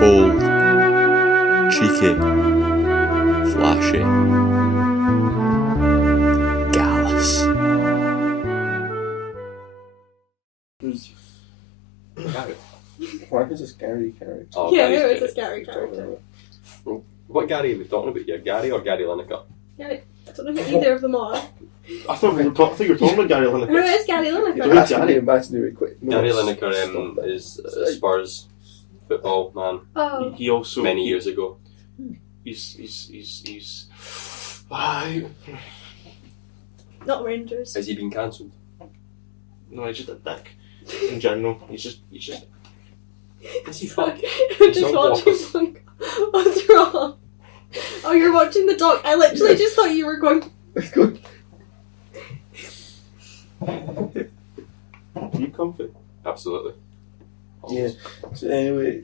Bold, cheeky, flashy, gallus. Gary. Why is this Gary character? Oh, Yeah, Gary's it was good. a scary character. What Gary are we talking about here? Gary or Gary Lineker? Yeah, I don't know who either of them are. I thought you were talking about Gary Who Lineker. is Gary You're Lineker? asking me imaginary quick. No, Gary stop Lineker that. is a Spurs football man Oh, He also many years ago. He's not Rangers. Has he been cancelled? no, he's just a dick in general. He's just Is he Fuck. fuck? I'm just watching like, what's wrong? Oh, you're watching the doc. I literally just thought you were going. Good. Are you comfy? Absolutely. Yeah. So anyway,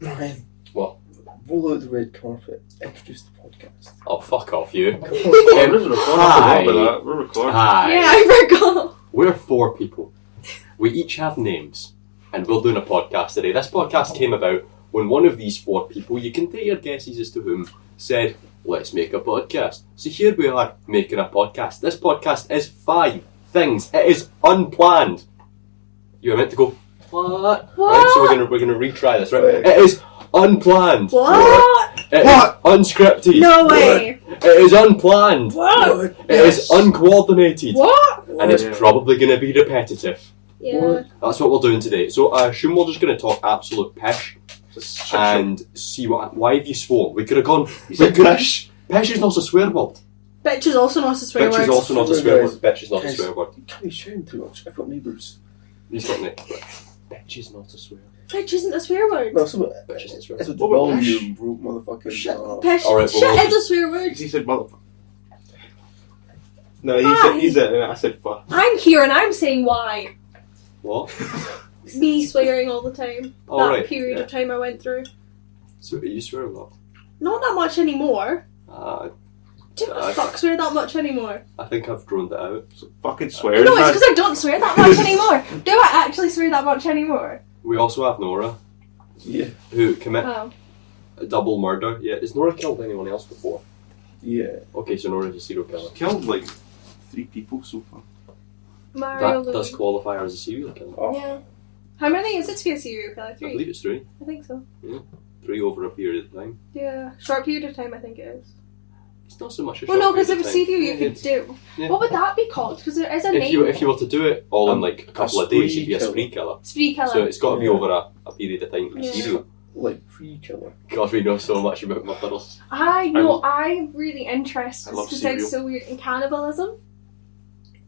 Ryan. What? Roll out the red carpet. Introduce the podcast. Oh, fuck off you. We're recording. Hi. We're recording. Hi. Yeah, I forgot. We're 4 people. We each have names, and we're doing a podcast today. This podcast came about when one of these 4 people, you can take your guesses as to whom, said, let's make a podcast. So here we are, making a podcast. This podcast is 5 things. It is unplanned. You were meant to go, what? What? Right, so we're gonna retry this, right? Wait. It is unplanned. What? It What? is unscripted. No way. It is unplanned. What? It is uncoordinated. What? And it's Yeah. probably going to be repetitive. Yeah. That's what we're doing today. So I assume we're just going to talk absolute pish Just shut and see why have you sworn? We could have gone. He's we a could- pish. Pish is not a swear word. Bitch is also not a swear Bitch is word. also not a swear word. Bitch is not a Guys. swear word. You can't be shouting too much. I've got neighbours. He's got me. Bitch is not a swear word. Bitch isn't a swear word. No, so Bitch isn't a swear it's word. with the What about volume, bro, motherfucker. Shit. Pish, Alright, shit well, we'll is a swear word. He said motherfucker. No, Why? he said, and I said fuck. I'm here and I'm saying why. What? Me swearing all the time. All that right, period of time I went through. So you swear a lot? Not that much anymore. Do you I- fuck swear that much anymore? I think I've grown that out. So fucking swear. No, it's because I don't swear that much anymore. Do I actually swear that much anymore? We also have Nora, Yeah. who commit Oh. a double murder. Yeah, has Nora killed anyone else before? Yeah. Okay, so Nora's a serial killer. Killed like 3 people so far. Mario That does Louis. qualify her as a serial killer. Oh. Yeah. How many is it to be a serial killer? I 3? believe it's 3. I think so. 3 over a period of time. Yeah. Short period of time, I think it is. It's not so much a Well, no, short because period if of a time. serial you Yeah, could it's- do. yeah. What would that be called? Because there is a If name. you were to do it all in like a couple of days, you'd be a spree spree killer. Spree killer. So it's got to be Yeah. over a period of time to be Yeah. serial. Like pre-killer. God, we know so much about murders. I know, I'm really interested I love because it's cereal. so weird in cannibalism.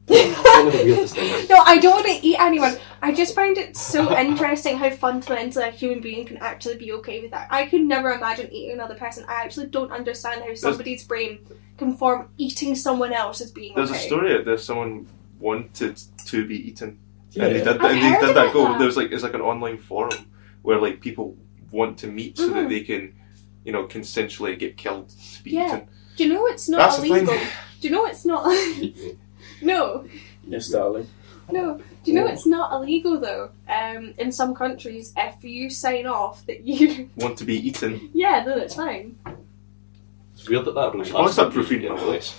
That's one of the weirdest things. No, I don't want to eat anyone. I just find it so interesting how fundamentally a human being can actually be okay with that. I could never imagine eating another person. I actually don't understand how somebody's brain can form eating someone else as being There's okay. a story that someone wanted to be eaten, Yeah. and they did. I've And they heard did about that. Go. that. There was like it's like an online forum where like people want to meet so that Mhm. they can, consensually get killed to be Yeah. eaten. Do you know it's not That's the thing. illegal? Do you know it's not... No. Yes, darling. No. Do you know it's not illegal though? In some countries, if you sign off that you... Want to be eaten. Yeah, then it's fine. It's weird that rule What's has that to be proofreading? in place.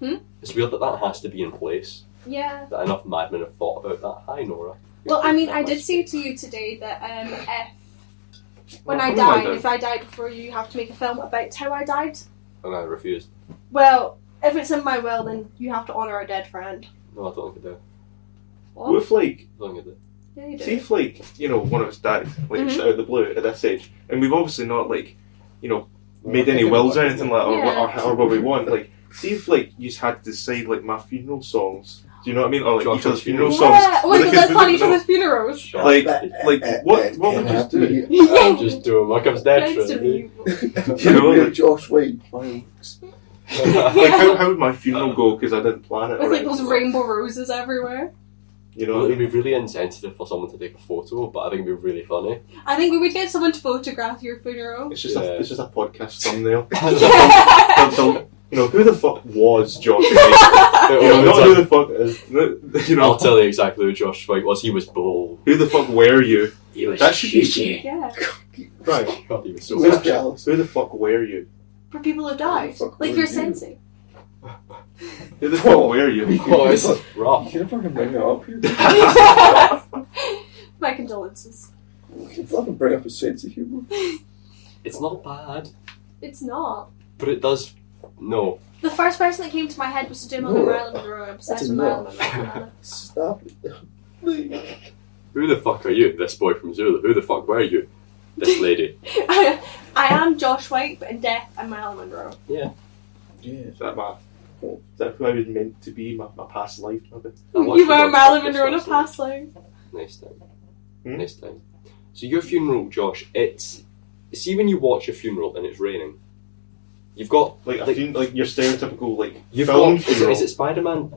Hmm? It's weird that has to be in place. Yeah. That enough madmen have thought about that. Hi, Nora. Well, I mean, I did say to you today that if when I Well, die, I if I die before you, you have to make a film about how I died. And I refused. Well, if it's in my will, then you have to honour a dead friend. No, I don't think I do. What if like, I don't think I do. Yeah, you do. see if like, one of us died, like Mhm. just out of the blue at this age, and we've obviously not like, made I any think wills or about anything like that, or, Yeah. or what we want. Like, see if like you had to decide like my funeral songs. Do you know what I mean? Or like Josh's each other's funeral funeral. songs. Yeah, But wait, the but kids let's plan would each know. other's funerals. Like, what Can would you just do? happy- Yeah. Just do him. Like I'm dead. That's to Trinity. me. You know, like- Josh Wade fireworks. Like how would my funeral go? Because I didn't plan it. With or like those anything. rainbow roses everywhere. You know Well, what I it'd mean? be really insensitive for someone to take a photo, but I think it'd be really funny. I think we would get someone to photograph your funeral. It's just Yeah. it's just a podcast thumbnail. Yeah. So, who the fuck was Josh White? Not who the fuck is. I'll tell you exactly who Josh White was. He was bold. Who the fuck were you? He was That should be- cheeky. Yeah. Right. God, he was so Where's bad. Gallus? Who the fuck were you? For people who died. Fuck Like were your you? sensei. Who the fuck were you? Oh, it's You rough. can't fucking bring that up here. My condolences. You can't fucking bring up a sense of humour. It's not bad, It's not. but it does. No. The first person that came to my head was to do another No. Marilyn Monroe. I'm obsessed with Marilyn Monroe. Stop it. Please. Who the fuck are you? This boy from Zulu. Who the fuck were you? This lady. I am Josh White, but in death, I'm Marilyn Monroe. Yeah. Is that who I was meant to be? My past life, maybe? I watched You the were dog Marilyn fuck this Monroe in a last night. past life. Next time. Hmm? Next time. So your funeral, Josh, it's... See when you watch a funeral and it's raining, you've got... Like your stereotypical You've film got... funeral. Is it Spider-Man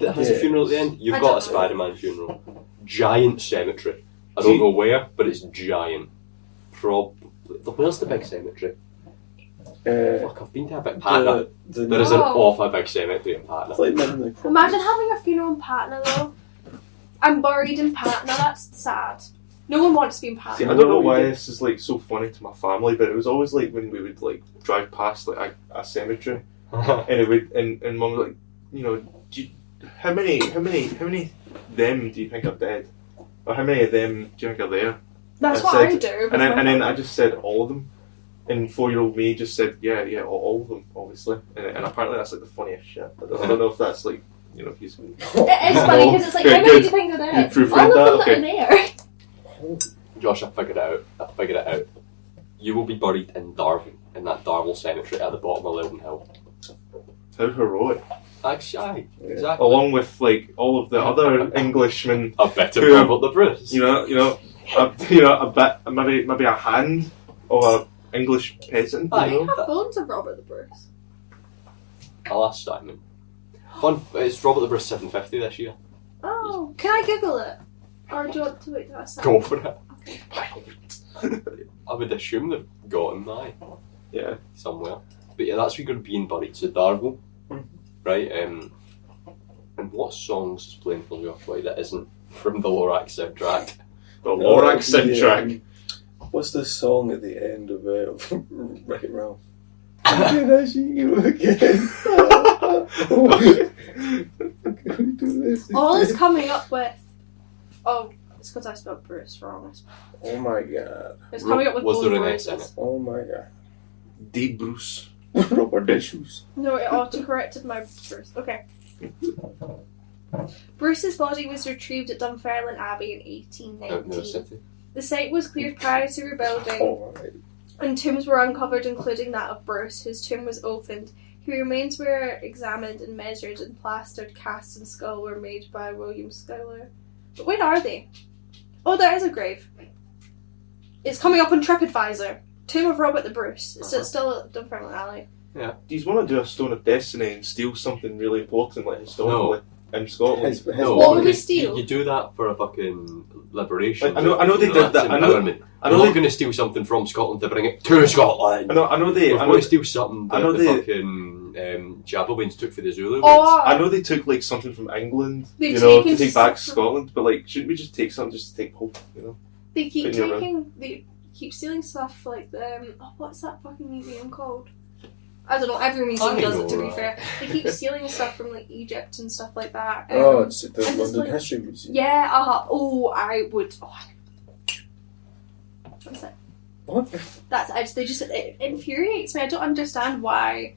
that has a Yeah. funeral at the end? You've I got a don't know. Spider-Man funeral. Giant cemetery. I don't know where, but it's giant. Where's the big cemetery? Fuck, I've been to a big Patna. There is an Oh. awful big cemetery in Patna. It's like men in the Imagine having a funeral in Patna, though. I'm buried in Patna. That's sad. No one wants to be in See, I Patna. don't know why this is so funny to my family, but it was always when we would drive past a cemetery, and it would and mum was how many them do you think are dead, or how many of them do you think are there? That's I what said- I do. And then I just said all of them, and 4-year-old me just said yeah all of them obviously, and apparently that's the funniest shit. I don't know if that's if he's It is funny because it's like, Good, how many do good. you think are You there? proofread All of that? them that Okay. are there. Josh, I figured it out. You will be buried in Darwin, in that Darwin cemetery at the bottom of Lilden Hill. how heroic, Actually, Yeah. exactly. along with all of the other Englishmen. A bit of Who- Robert the Bruce. A bit, maybe a hand of a English peasant. Aye. You know? I have bones of Robert the Bruce. I'll ask Simon. Fun, it's Robert the Bruce 750 this year. Oh, can I Google it? Or do you want to wait till I say? Go for it. I would assume they've got him now, Yeah. somewhere. But yeah, that's where you're going to be in buried. So Darvel, right? And what songs is playing for Josh White that isn't from the Lorax soundtrack? The Lorax soundtrack. What's the song at the end of Wreck-It Ralph? Did I see you again? All is coming up with. Oh, it's because I spelled Bruce wrong. Oh my god. It's coming up with Was both there an S in Bruces. it? Oh my god. D. Bruce. Robert issues. No, it auto-corrected my Bruce. Okay. Bruce's body was retrieved at Dunfermline Abbey in Out in the 1819. city. The site was cleared prior to rebuilding, Alright. and tombs were uncovered, including that of Bruce, whose tomb was opened. His remains were examined and measured, and plastered casts and skull were made by William Schuyler. But where are they? Oh, there is a grave. It's coming up on TripAdvisor. Tomb of Robert the Bruce. It's still at Dunfermline Alley. Do you want to do a Stone of Destiny and steal something really important, historically, in Scotland? His No, What would we because steal? you do that for a fucking liberation. I know they did that. I know We're they. not going to steal something from Scotland to bring it to Scotland. I know they. We're I going know, to steal something I that know the they- fucking Jabberwins took for the Zulu. Or I know they took something from England, They've to taken take back to some- Scotland, but shouldn't we just take something just to take hope? they keep But you're they keep stealing stuff like the what's that fucking museum called? I don't know. Every museum I does know, it. To be right. fair, they keep stealing stuff from Egypt and stuff like that. Oh, it's at the and just, London History Museum. Yeah. Oh, I would. What's that? What? It infuriates me. I don't understand why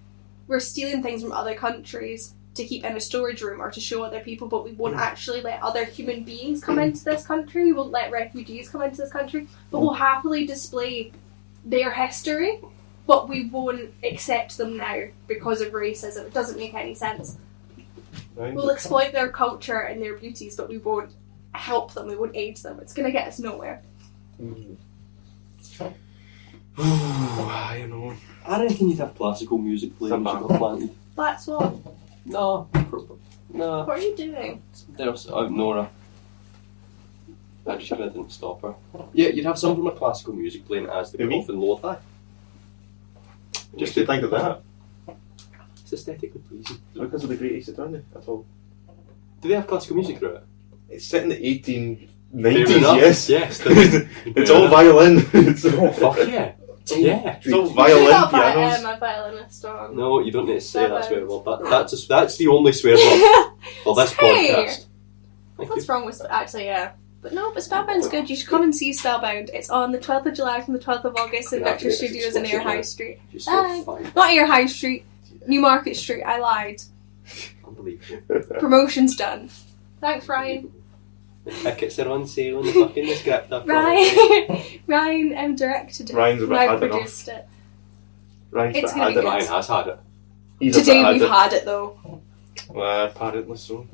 we're stealing things from other countries to keep in a storage room or to show other people, but we won't actually let other human beings come into this country. We won't let refugees come into this country, but we'll happily display their history, but we won't accept them now because of racism. It doesn't make any sense. Right? We'll exploit their culture and their beauties, but we won't help them, we won't aid them. It's going to get us nowhere. I know. I reckon you'd have classical music playing in Somehow. Scotland. That's what. No. No. What are you doing? There's Nora. I just kind of didn't stop her. Yeah, you'd have some from a classical music playing as the Who, me? coffin Lord. Aye. Just to think of that, It's aesthetically pleasing. because of the Great Ace Attorney. That's all. Do they have classical music through it? It's set in the 90s, enough. yes. Yes. It's all violin. Fuck yeah. Yeah. It's all You violin got pianos. my violinist on. No, you don't need to say that Spellbound. swear word. That's the only swear word for this Hey! podcast. Thank What's you. wrong with actually? Yeah. But no, but Spellbound's good. You should come and see Spellbound. It's on the 12th of July from the 12th of August in Yeah, Victor yeah, Studios in Ayr High Street. Just so Bye. fine. Not Ayr High Street, Newmarket Street. I lied. Unbelievable. Promotion's done. Thanks, Ryan. The tickets are on sale in the fucking script. I've got it. Ryan directed it. Ryan's a bit and I had enough. produced it. Ryan's It's a gonna bit be had Ryan it. has had it. He's a Today bit we've had it though. Apparently so.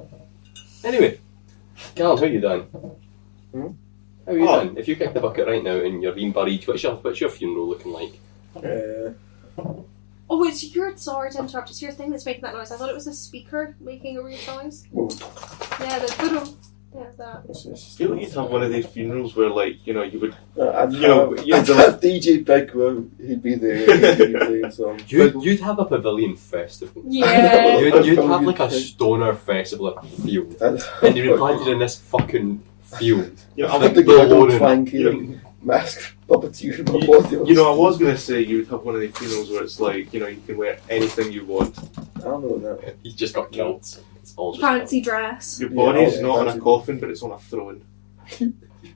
Anyway, Calum, how you done? Hmm? How you Oh. done? If you kick the bucket right now and you're being buried, what's your funeral looking like? Oh, it's your sorry to interrupt. It's your thing that's making that noise. I thought it was a speaker making a weird noise. Well, Yeah, the good. Yeah, that. I feel like you'd have one of these funerals where, like, you would. I'd You know, have, you'd I'd have DJ Big, well, he'd be there. He'd be playing songs. You'd have a pavilion festival. Yeah. You'd have like a stoner festival at field. And you'd be planted in this fucking field. You know, I'd I have the think, good old Balloon. twanky like, mask puppeteer in my body. you know, I was gonna say you'd have one of these funerals where it's like, you can wear anything you want. I don't know that. He's just got kilts. It's all just Fancy dress. Your body's Yeah, not in a fancy. coffin, but it's on a throne.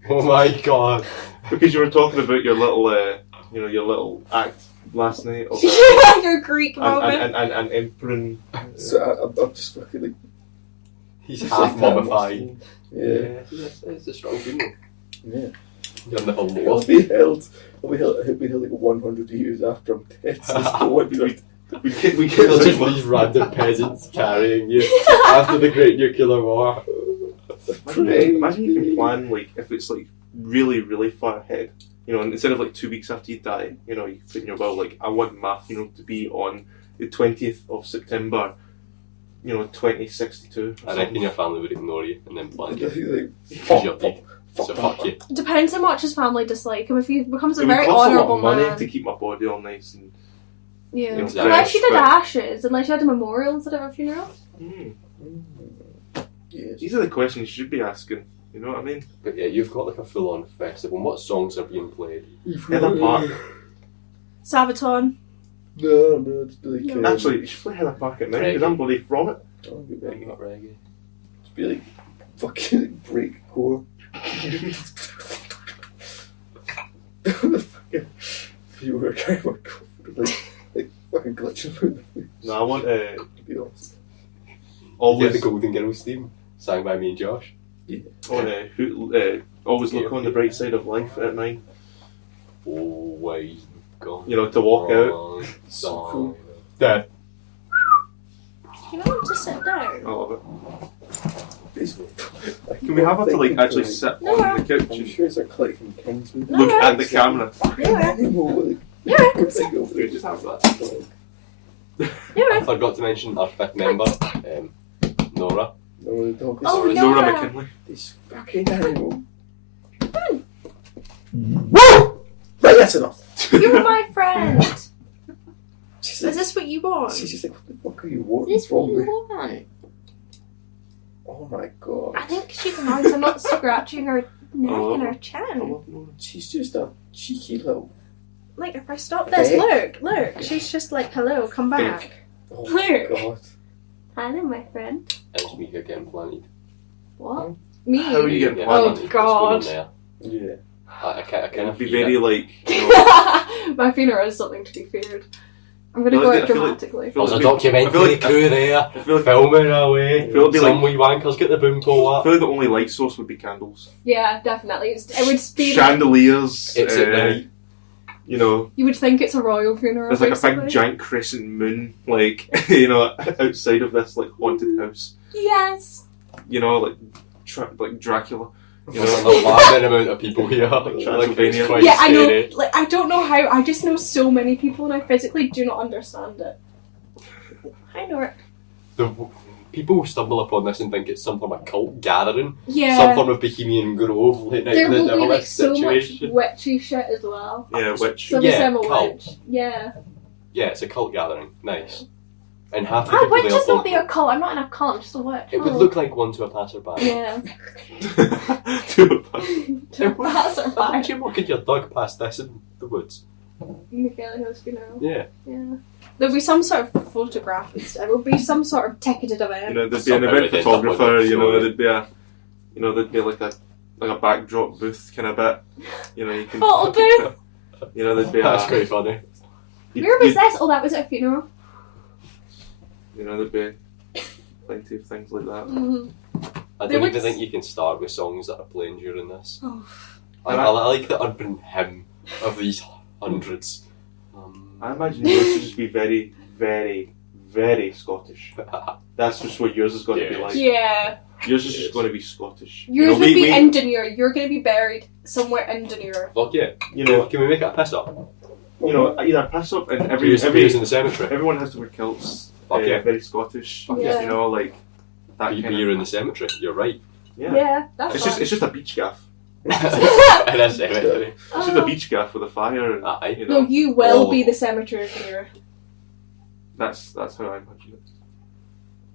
Oh my god. Because you were talking about your little, your little act last night of Your Greek moment. and Emperor. So I'm just fucking like. He's just half like mummified. Yeah. It's a strong funeral. Yeah. You'll never I'll know. be held. He'll be held like 100 years after I'm dead. So it's no wonder. We There's can't just these random peasants carrying you after the Great Nuclear War. Imagine you can plan, like, if it's like really, really far ahead. And instead of like 2 weeks after you die, you can put in your will, like, I want my funeral to be on the 20th of September, 2062. I reckon your family would ignore you and then plan you. Like, Because you're dead. So fuck you. Depends how much his family dislike him. If he becomes a It would very cost a lot honourable of money man. to keep my body all nice and. Yeah. Exactly. Unless you did But- ashes, unless you had a memorial instead of a funeral. Yes. These are the questions you should be asking. You know what I mean? But yeah, you've got like a full-on festival. And what songs are being played? Heather Park. Sabaton. No, just be like. Actually, you should play Heather Park at night because I'm bloody from it. I'll be back. Reggae. Just be like fucking breakcore. If you were a guy, my god, like fucking glitching around the place. No, I want To be honest. Yeah, always the Golden Girls theme, sang by me and Josh. always look on the bright side of life at 9. Always gone. To walk out. So cool. Dead. You know, to sit down. I love it. It's- Can we have her to like actually Like, sit No, on the couch I'm and sure it's a click from Kingsman. No, look no. at the camera? Yeah. Yeah. We just have that. I forgot to mention our fifth member, Nora. No, the dog is Oh, Nora Nora. McKinlay. this fucking animal. Right, that's enough. You were my friend. She's Is like, this what you want? she's just like, what the fuck are you Is wanting this what from you me? want? Oh my god. I think she reminds I'm not scratching her neck Oh. and her I chin. love Nora. She's just a cheeky little. Like, if I stop this, look. She's just like, hello, come back. Oh Look. my god. Hello, my friend. Is Mica getting planted? What? Me? How are you getting Yeah, planted? Oh, planted. God. It's going in there. Yeah. I kind It'd of be feel very it. like, My funeral is something to be feared. I'm gonna Well, go I out feel like- dramatically. There's a I documentary feel like- crew there, I feel like filming away. I feel it'd be Some like- wee wankers get the boom pole I up. feel like the only light source would be candles. Yeah, definitely. It would speed. Chandeliers. It's at night. You would think it's a royal funeral. There's like a basically. big giant crescent moon, like, outside of this like haunted house. Yes. Like Dracula. There's an alarming amount of people here. Like it's Transylvania. quite Yeah, I know. scary. Like, I don't know how. I just know so many people, and I physically do not understand it. Hi, Nora. People stumble upon this and think it's some form of cult gathering, Yeah. some form of Bohemian Grove, late night There in the will be like Everest so much situation. witchy shit as well. Yeah, which So Yeah, I'm a cult. witch. Yeah. Yeah, it's a cult gathering. Nice. And half the A people witch they'll is not think- the occult. I'm not an occult. I'm just a witch. It would look like one to a passerby. Yeah. To And what- Passerby. Imagine walking your dog past this in the woods. Michaela's funeral. Yeah. Yeah. There'll be some sort of photograph instead. There'll be some sort of ticketed event. You know, there'd be an Somehow event it ends up on photographer. the You know, show. there'd be like a backdrop booth kind of bit. You know, you can. Photo booth? You know, there'd be That's quite funny. Where was this? Oh, that was at a funeral. You know, there'd be plenty of things like that. Mm-hmm. I They don't would even think you can start with songs that are playing during this. Oh. I like the urban hymn of these hundreds. I imagine yours would just be very, very, very Scottish. That's just what yours is going to be like. Yeah. Yours is just going to be Scottish. Yours you know, would be in Dunure. You're going to be buried somewhere in Dunure. Fuck yeah. You know, Can we make it a piss up? either piss up and Beers in the cemetery. everyone has to wear kilts. Fuck yeah. Very Scottish. Fuck yeah. You know, like that Be kind beer in the cemetery. You're right. Yeah. That's It's just a beach gaff. It is cemetery. It's just a beach gaff with a fire. And, Aye. you No, know, you will Oh. be the cemetery of Dunure. that's how I imagine it.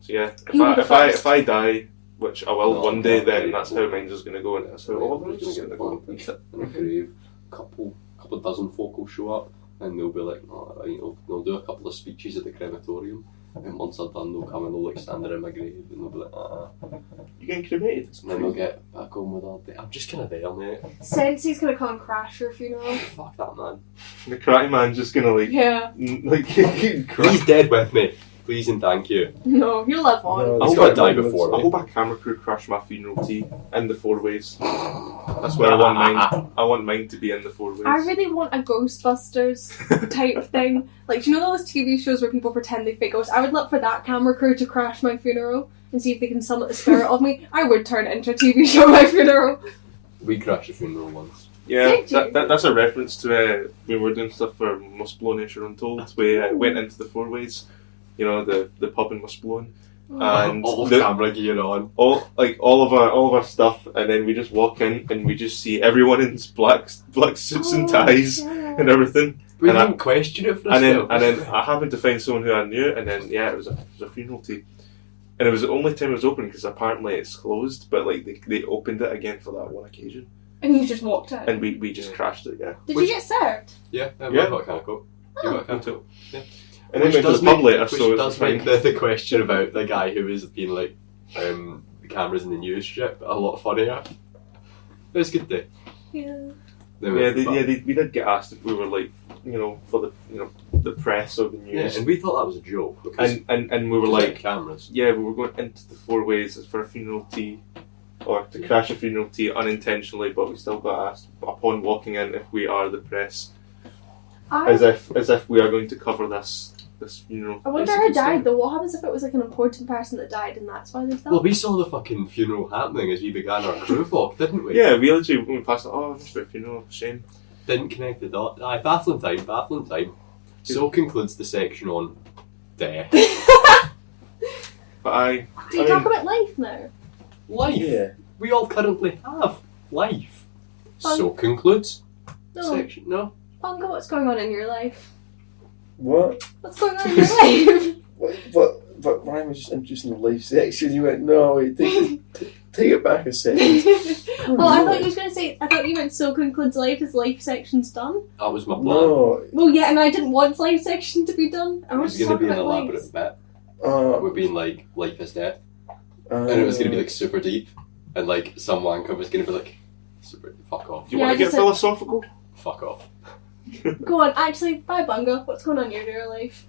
So yeah, You were the first. if I die, which I will No, one day, no, then no. that's how mine's is going to go, and that's how all of We're ours is gonna going get to go. in a grave. Couple dozen folk will show up, and they'll be like, "Oh, right, they'll do a couple of speeches at the crematorium." And once they're done, they'll come and they'll like stand there in my grave, and they'll be like, You getting cremated? and then they'll get back on with all the. I'm just kind of there, mate. Sensei's going to come and crash your funeral. Fuck that man. The karate man's just going to Yeah. He's dead with me. Please and thank you. No, he'll live on. I He's hope got I to die before I me. hope our camera crew crash my funeral tea in the four ways. That's where I want mine. I want mine to be in the four ways. I really want a Ghostbusters type thing. Like, do you know those TV shows where people pretend they fake ghosts? I would look for that camera crew to crash my funeral and see if they can summon the spirit of me. I would turn it into a TV show, my funeral. We crashed a funeral once. Yeah, Did you? that's a reference to when we were doing stuff for Musblown Nature Untold. We went into the four ways, you know, the pub in Musblown, and All the- camera gear on. all of our stuff, and then we just walk in and we just see everyone in black suits and ties and everything. We And I- didn't question it for a And then spell. I happened to find someone who I knew, and then it was a funeral tea, and it was the only time it was open because apparently it's closed, but like they opened it again for that one occasion, And you just walked out. and we just crashed it. Yeah. Did Which- you get served? Yeah, Yeah. we got a can of Coke. You got a can of Me Coke. Yeah. And then Which went to does the pub make, later, which so does it's make fine. the question about the guy who was being like the cameras in the news strip a lot funnier. It was a good day. Yeah. Then Yeah, we- we did get asked if we were like, you know, for the the press or the yeah, news, and we thought that was a joke because and we were because like, cameras. yeah, we were going into the four ways for a funeral tea, or to crash a funeral tea unintentionally, but we still got asked upon walking in if we are the press, as if we are going to cover this funeral. I wonder It's a who good died story. though. What happens if it was like an important person that died and that's why they Well, thought? we saw the fucking funeral happening as we began our crew walk, didn't we? Yeah, we literally when we passed it. Oh, it must be a funeral. Shame. Didn't connect the dots. Aye, baffling time. So concludes the section on death. But I Do you talk about life now? Life. Yeah. We all currently have life. Um, So concludes No. section. No. Bunga, what's going on in your life? What? What's going on in your life? But Ryan was just introducing the life section. You went, no, wait, take it back a second. Oh, I thought you was going to say, I thought you meant so concludes life, his life section's done. That was my plan. No. Well, yeah, and I didn't want life section to be done. I It was was just going to talking be an about elaborate lives. bit. Uh, We're being like, life is death. And it was going to be like super deep. And like, some wanker was going to be like, super, fuck off. do you Yeah, want I to get just said- philosophical? Fuck off. Go on, actually, bye Bunga, what's going on in your life?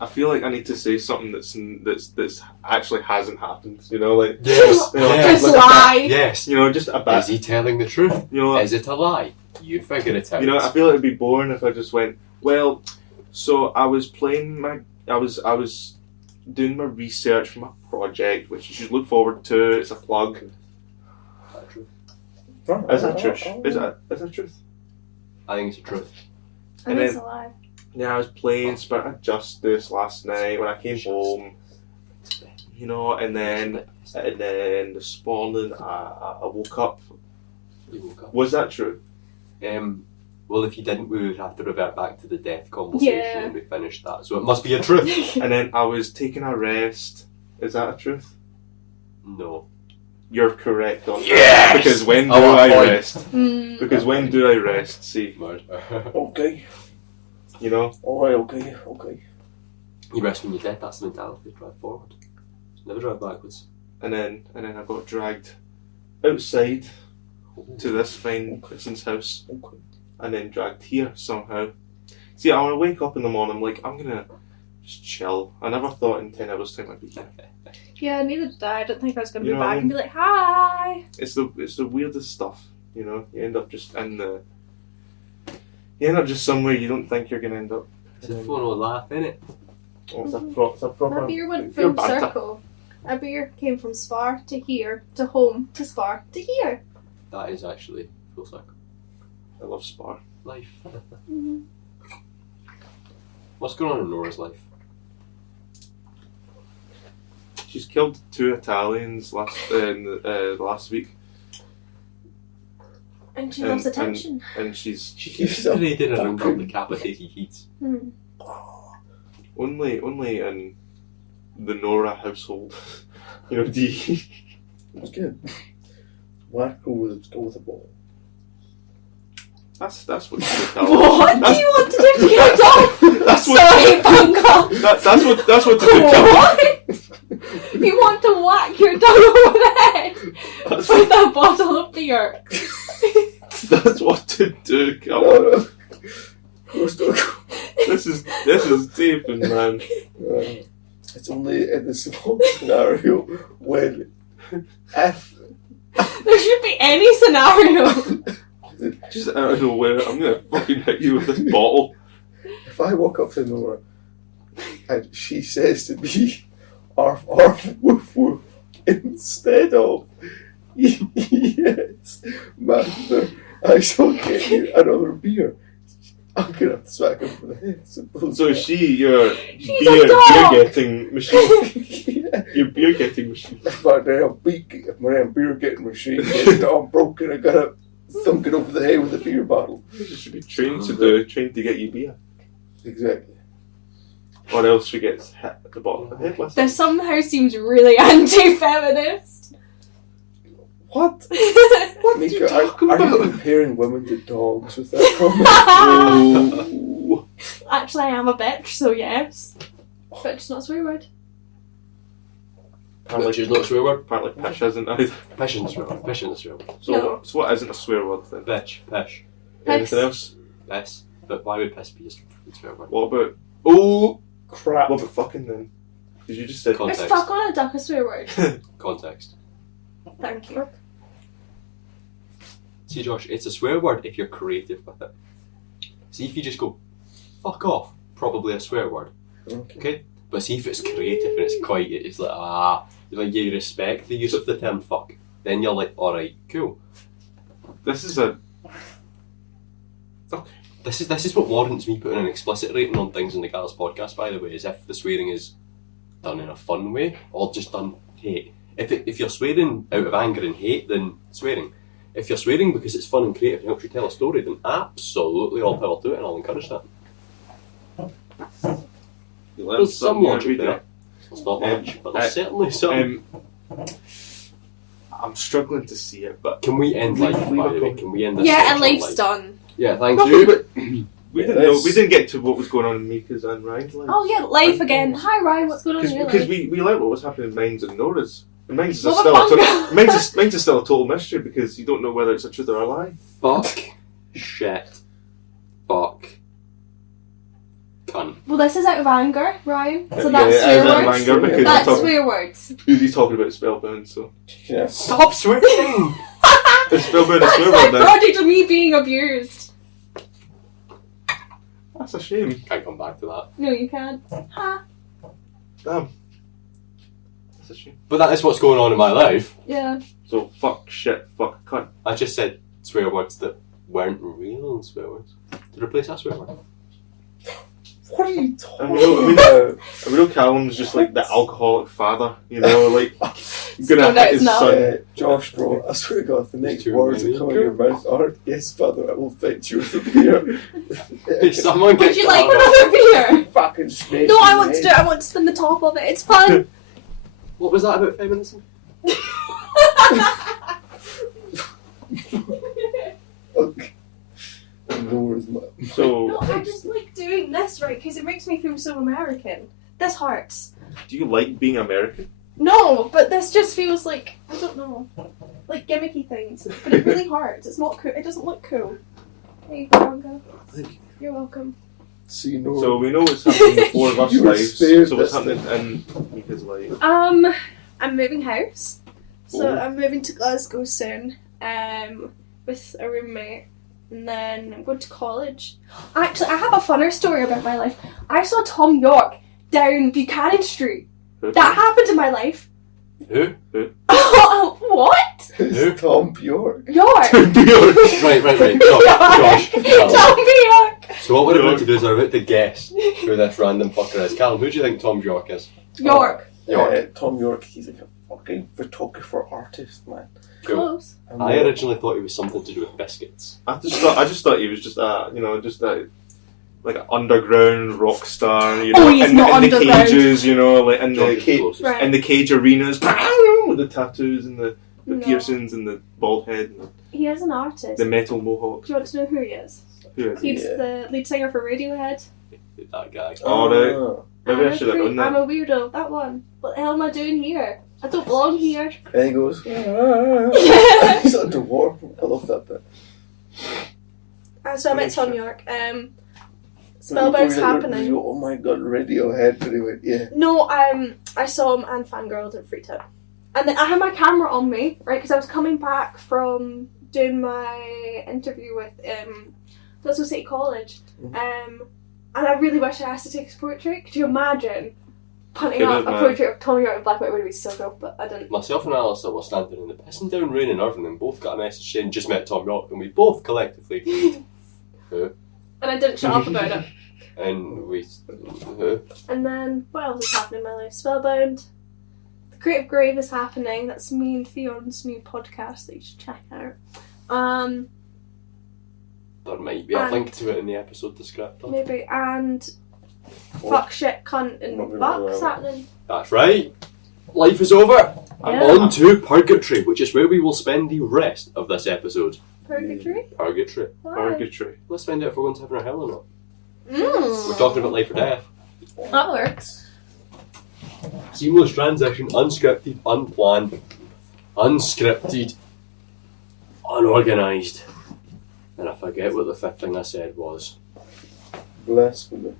I feel like I need to say something that's actually hasn't happened. You know, like Yes. you know, Yes. Just like lie. Yes. you know, just a Is bit. he telling the truth? You know, Is it a lie? You figure it out. you know, I feel like it'd be boring if I just went, well, so I was I was doing my research for my project, which you should look forward to. It's a plug. Is that truth? Is that truth? I think it's the truth. And And it's then- a lie. Yeah, I was playing Spirit of Justice last night when I came home. You know, and then this morning I woke up. You woke up. Was that true? Well, Well, if you didn't, we would have to revert back to the death conversation Yeah. and we finished that. So it must be a truth. And then I was taking a rest. Is that a truth? No. You're correct on Yes! that. Because when do I want a I point. rest? Mm. Because when do I rest? See, Okay. you know? Alright, okay. You rest when you're dead, that's the mentality. Drive forward. Never drive backwards. And then I got dragged outside to this fine person's house. Okay. And then dragged here somehow. See, I want to wake up in the morning, I'm like, I'm gonna just chill. I never thought in 10 hours' time I'd be here. Yeah, neither did I. I didn't think I was going to You be know what back I and be like, hi. It's the weirdest stuff, you know? You end up just in the... You end up just somewhere you don't think you're going to end up. It's a fun old laugh, innit? Oh, it's a proper... My beer went pure full banter. circle. A beer came from Spar to here, to home, to Spar, to here. That is actually full circle. I love Spar. Life. Mm-hmm. What's going on in Nora's life? She's killed 2 Italians last week, And she loves And- attention. and she's She keeps parading around on decapitated heats. Hmm. only in the Nora household. You know, It's good. Whack her with a ball. that's what she would tell What do you want to do to your dog? That's what Sorry, Bunga. that's what they would tell What? You want to whack your dog over the head That's with a bottle of beer? That's what to do, Calum. No. Of course not. This is deep, and man. It's only in the small scenario when if There should be any scenario. Just out of nowhere, I'm gonna fucking hit you with this bottle. if I walk up to Nora and she says to me, "Arf, arf, woof, woof," instead of "Yes, master, I shall get you another beer," I'm gonna have to smack her for the head. Simple. So is she your She's a dog. beer getting machine? Yeah. Your beer getting machine. If my damn beer getting machine gets all broken, I gotta thunk it over the head with a beer bottle. You should be trained to get you beer. Exactly. Or else she gets hit at the bottom of the head with it. This somehow seems really anti-feminist. What? What are you Mica, talking are you about? comparing women to dogs with that comment? Oh. Actually, I am a bitch, so yes. Bitch is not a swear word. Which is not a swear word. Apparently pish isn't either. Pish isn't a swear word. Pish isn't a swear word. So, No. so what isn't a swear word then? Bitch. Pish. Anything else? Piss. But why would piss be a swear word? What about Crap. what about fucking then? Because you just said Is Context. fuck on a duck a swear word? Context. Thank you. See, Josh, it's a swear word if you're creative with it. See, if you just go, fuck off, probably a swear word. Okay? But see if it's creative and it's quite, it's like you respect the use of the term fuck, then you're like, alright, cool. This is a This is what warrants me putting an explicit rating on things in the Gals podcast, by the way, is if the swearing is done in a fun way or just done hate. If you're swearing out of anger and hate, then swearing. If you're swearing because it's fun and creative and helps you tell a story, then absolutely all power to it, and I'll encourage that. you learn There's some something logic every day. there. It's not much, but there's certainly some. I'm struggling to see it, but Can we end life, leave by a the way? comment. Can we end this Yeah, section and on life's life? done. Yeah, thank Nothing, you. but we didn't know. Yes. We didn't get to what was going on in Mica's and Ryan's life. Oh yeah, life again. Hi Ryan, what's going on in your Because life? we learned what was happening in Mine's and Nora's. And mine's is What still the a fuck? mine's is still a total mystery because you don't know whether it's a truth or a lie. Fuck. Shit. Fuck. Cunt. Well, this is out of anger, Ryan. So Yeah, that's it is swear out of words. anger because That's he's swear words. talking about Spellbound, so Yes. Stop swearing! is Spellbound a That's swear my word then? project of me being abused. That's a shame. Can't come back to that. No, you can't. Ha. Damn. That's a shame. But that is what's going on in my life. Yeah. So fuck, shit, fuck, cunt. I just said swear words that weren't real swear words to replace that swear word. What are you And talking we know, about? we know Calum's just like the alcoholic father, you know, like Still gonna no, hit it's his not. son. Josh, bro, I swear to God, the next too words that many. come out of your mouth are, yes, father, I will fetch you the beer. Hey, someone Would get you like Calum. another beer? Fucking snake. No, I want to do it. I want to spin the top of it. It's fun. What was that about feminism? Okay. No, it's not. So, No, I just like doing this, right? Because it makes me feel so American. This hurts. do you like being American? No, but this just feels like, I don't know, like gimmicky things. But it really hurts. It's not cool. It doesn't look cool. There you go, Uncle. Thank you. You're welcome. So you know. So we know what's happening in 4 of us You were lives. spared So what's this happening in Mica's life? I'm moving house. So Oh. I'm moving to Glasgow soon, with a roommate. And then I'm going to college. Actually, I have a funner story about my life. I saw Tom York down Buchanan Street. That happened in my life. Who? What? It's Tom Bjork. York. Right. Josh. Calum. Tom York. So what we're about to do is we're about to guess who this random fucker is. Calum, who do you think Tom York is? York. Tom York, he's like a fucking photographer artist, man. Cool. Close. And I originally thought he was something to do with biscuits. I just thought he was just like an underground rock star, you know, Oh, he's in not the underground. cages, you know, like in Josh the is the closest. Right. in the cage arenas with the tattoos and the No. piercings and the bald head and He is an artist. the metal mohawk. Do you want to know who he is? Who is he? He's Yeah. the lead singer for Radiohead. That guy. Oh, right. Maybe I should have known I'm that. a weirdo. That one. What the hell am I doing here? I don't belong here. And he goes, he's underwater. I love that bit. So I met Tom York. Spellbound's happening. Oh my god, Radiohead. But he went, yeah. No, I saw him and fangirled at Freetown. And then I had my camera on me, right, because I was coming back from doing my interview with Glasgow City College. And I really wish I asked to take his portrait. Could you imagine punting It up is, a man. portrait of Tom York in black and white? Would be so cool, but I didn't. Myself and Alistair were standing in the pissing down rain in Irvine and both got a message saying just met Tom York, and we both collectively agreed. Who? And I didn't shut up about it. And we who? And then, what else is happening in my life? Spellbound. The Creative Grave is happening. That's me and Fion's new podcast that you should check out. There might be a And- link to it in the episode descriptor. Maybe. And What? fuck, shit, cunt, and Not really fuck's well. happening. That's right. Life is over. Yeah. On to Purgatory, which is where we will spend the rest of this episode. Purgatory? Purgatory. Why? Purgatory. Let's find out if we're going to heaven or hell or not. Mm. We're talking about life or death. That works. Seamless transition, unscripted, unplanned, unscripted, unorganised. And I forget what the fifth thing I said was. Blasphemy.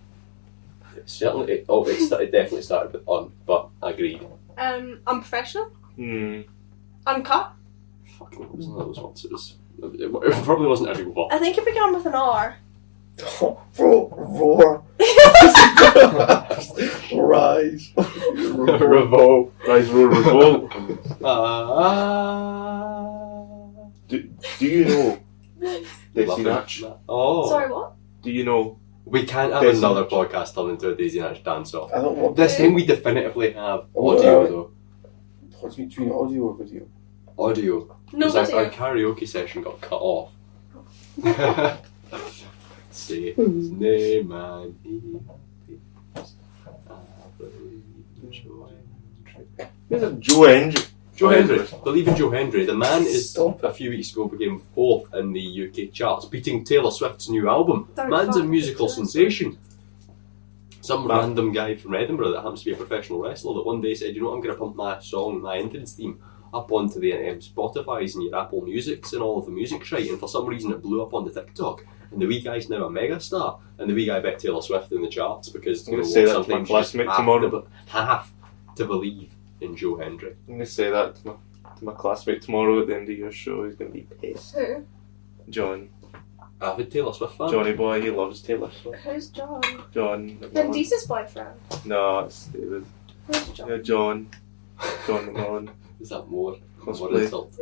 It definitely started with un, but I agreed. Unprofessional? Uncut. Fucking, what was those ones? It probably wasn't a real one. I think it began with an R. Roar. Rise. Revolt. Rise, roar, revolt. Do you know Daisy Natch? Oh. Sorry, what? Do you know? We can't have Daisy another Natch. podcast turned into a Daisy Natch dance off. I don't want This time we definitively have Oh, audio though. What's between audio or video? Audio. No 'Cause video. our karaoke session got cut off. Say his name and he appears. I believe in Joe Hendry. Who's it? Joe Hendry. Joe Hendry. Believe in Joe Hendry. The man is Stop it. a few weeks ago became fourth in the UK charts, beating Taylor Swift's new album. Don't Man's a fuck musical with Taylor sensation. Some Man. random guy from Edinburgh that happens to be a professional wrestler that one day said, you know what, I'm going to pump my song, my entrance theme, up onto the Spotify's and your Apple Music's and all of the music shite, and for some reason it blew up on the TikTok. And the wee guy's now a megastar, and the wee guy bet Taylor Swift in the charts because I'm you know gonna say that to my sometimes you just classmate have tomorrow. have to believe in Joe Hendry. I'm gonna say that to my classmate tomorrow at the end of your show. He's gonna be pissed. Who? John, Avid Taylor Swift fan. Johnny boy, he loves Taylor Swift. Who's John? John. Vin Diesel's boyfriend. No, it's David. Who's John? Yeah, John. John McMullen. Is that more Cosplay. insult?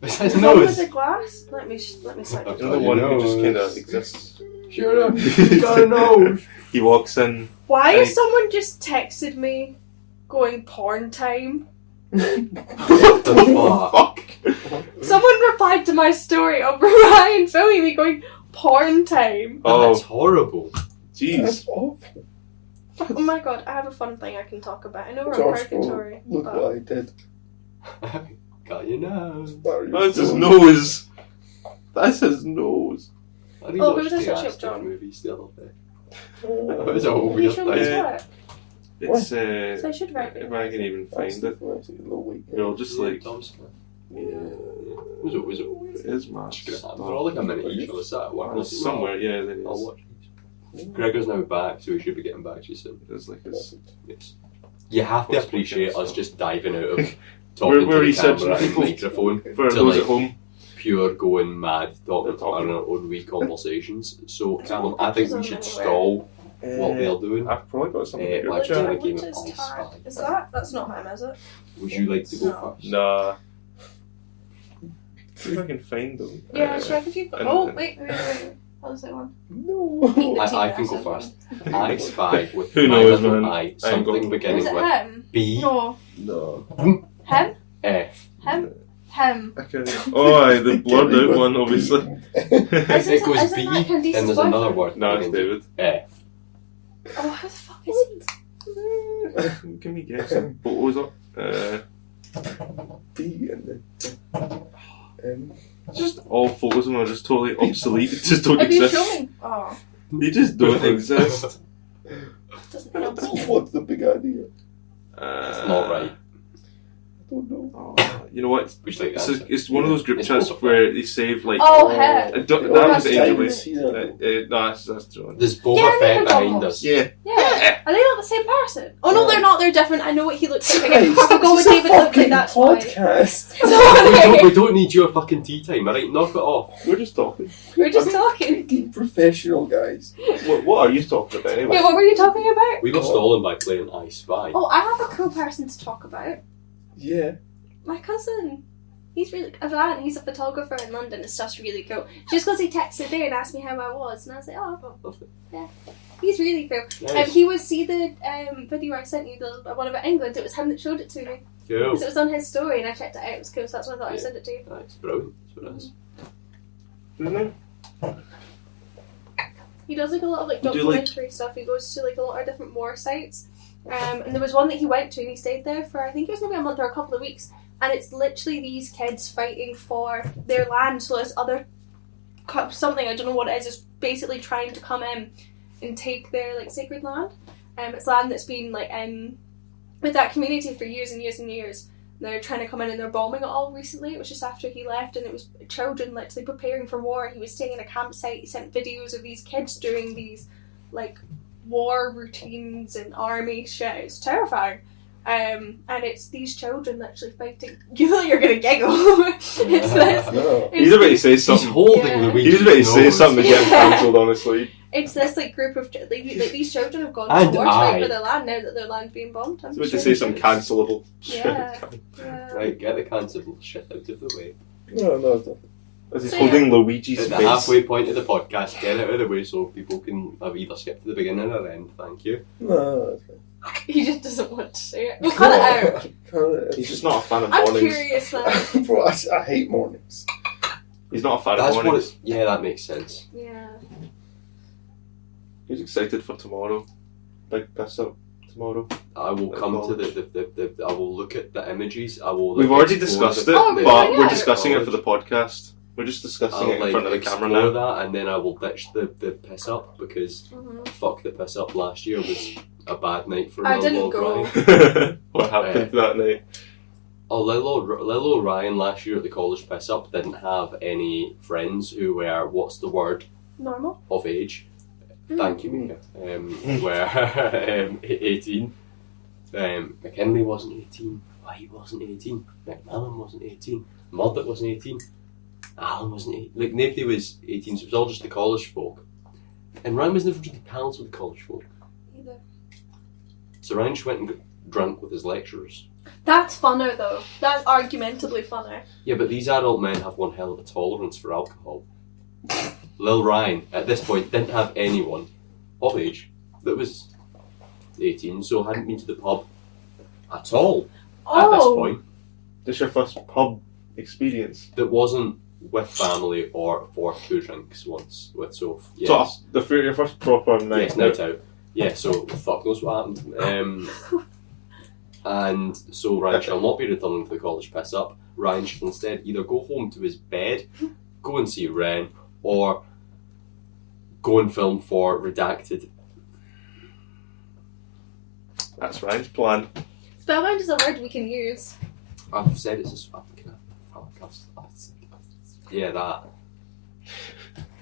The no, one with it's the glass? Let me search. You know the one who just kind of exists. Shut up. He's got a nose. He walks in. Why Hey. has someone just texted me going porn time? What the fuck? Someone replied to my story of Ryan filming me going porn time. That's Oh, horrible. jeez. That's awful. Oh my god, I have a fun thing I can talk about. I know we're in George, purgatory. look but- what I did. Got your nose. That's his nose. That's his nose. I Oh, rewatched who's this the ship, Aztec John? movies the other day. Oh, That was a whole You weird show me his thing. work. It's So I should if recognize I can even find it, you'll just like yeah, Was it? it is my They're all like a minute each. I was sat at work. I was like, somewhere. Yeah, there I'll is. watch these. Gregor's now back, so he should be getting back to you soon. There's like this. Yes. You have to What's appreciate weekend, us so? just diving out of talking We're to the researching camera and people. microphone For to those like at home, pure going mad talking They're talking. on our own wee conversations. So, I don't Calum, know I think we pictures should on stall what uh, they're doing. I've probably got something Eh, to like, do. trying Chat. to game What of is Ice tag? Spy. Is that? That's not him, is it? Would you like to go No. first? Nah. See if I can find them. Yeah, check if you've got. and- Oh, and- wait. What was that one? No. I can go first. I spy with Who my knows, little man? eye I ain't something got- beginning Is it with him? B, No. No. Him? F. Him? Him. I can. Oh, aye, the blurred out one, obviously. It goes Isn't B, that Candice's and there's another boyfriend? word. No, it's beginning David. with F. Oh, how the fuck is he? Give me guess. What was it? B and then Just all photos of them are just totally obsolete. They just don't Have you exist. shown me? Oh, They just don't exist. doesn't help. what's the big idea? It's not right. I don't know. Oh, you know what? Which like It's one of those group It's chats Boba where they save like. Oh, heck. That Oh, was that's Angel. right. Lee. See that? No, that's John. There's Boba Yeah, Fett they're behind almost. us. Yeah. Yeah. Are they not the same person? Oh no, they're not. They're different. I know what he looks like. Guys, I forgot what this is a David looked like. fucking That's why. podcast. Sorry. We don't need your fucking tea time, alright? Knock it off. We're just talking. We're just talking. Freaking professional, guys. What are you talking about anyway? Wait, what were you talking about? We were stalling by playing I Spy. Oh, I have a cool person to talk about. Yeah. My cousin. He's really Ivan. He's a photographer in London. It's just really cool. Just because he texted there and asked me how I was, and I was like, oh, Lovely. he's really cool. Nice. He would see the video I sent you, the one about England. It was him that showed it to me Cool. because it was on his story, and I checked it out. It was cool, so that's why I thought I'd send it to you. Nice. Brilliant. That's what it is. Mhm. He does like a lot of like Do you, like- documentary stuff. He goes to like a lot of different war sites. And there was one that he went to and he stayed there for I think it was maybe a month or a couple of weeks. And it's literally these kids fighting for their land. So this other something, I don't know what it is basically trying to come in and take their like sacred land. It's land that's been like with that community for years and years and years. They're trying to come in and they're bombing it all recently. It was just after he left and it was children literally preparing for war. He was staying in a campsite. He sent videos of these kids doing these like war routines and army shit. It's terrifying. And it's these children literally fighting. You know you're gonna giggle. It's this. No. He's about to say He's something. holding Yeah. Luigi's He's about to say nose. something to get him Yeah. cancelled, honestly. It's this like group of like these children have gone And to war to fight I. for their land now that their land's being bombed. I'm He's about sure to say he some should. cancelable Yeah. shit. Yeah. Right, get the cancelable shit out of the way. No. As he's So, holding Luigi's At the face. halfway point of the podcast, get it out of the way so people can have either skipped to the beginning or end. Thank you. No. He just doesn't want to say it. We'll cut it out. He's just not a fan of I'm mornings. curious now. Bro, I hate mornings. He's not a fan That's of what mornings. it's. Yeah, that makes sense. Yeah. He's excited for tomorrow. Big piss up tomorrow. I will come to the I will look at the images. I will. We've like, already explore discussed the- it, Oh, we're but going we're out. discussing it for the podcast. We're just discussing I'll it in front of the camera explore now. that, and then I will ditch the piss up because Mm-hmm. fuck the piss up. Last year was a bad night for I little didn't old go. Ryan. What happened that night? Oh, little old Ryan last year at the college piss up didn't have any friends who were what's the word Normal. of age. Mm. Thank you, Mica. Were 18. McKinlay wasn't 18. White wasn't 18. McMillan wasn't 18. Murdoch wasn't 18. Alan wasn't 18. Like, nobody was 18, so it was all just the college folk. And Ryan was never really pals with the college folk. Either. So Ryan just went and got drunk with his lecturers. That's funner though. That's argumentably funner. Yeah, but these adult men have one hell of a tolerance for alcohol. Lil Ryan, at this point, didn't have anyone of age that was 18, so hadn't been to the pub at all at this point. This is your first pub experience. That wasn't with family or for 2 drinks once with Soph. Yes. So, your first proper night Yes, night out. Yeah, so fuck knows what happened. And so Ryan shall not be returning to the college piss up. Ryan should instead either go home to his bed, go and see Ren, or go and film for Redacted. That's Ryan's plan. Spellbound is a word we can use. I've said it's a... Yeah, that.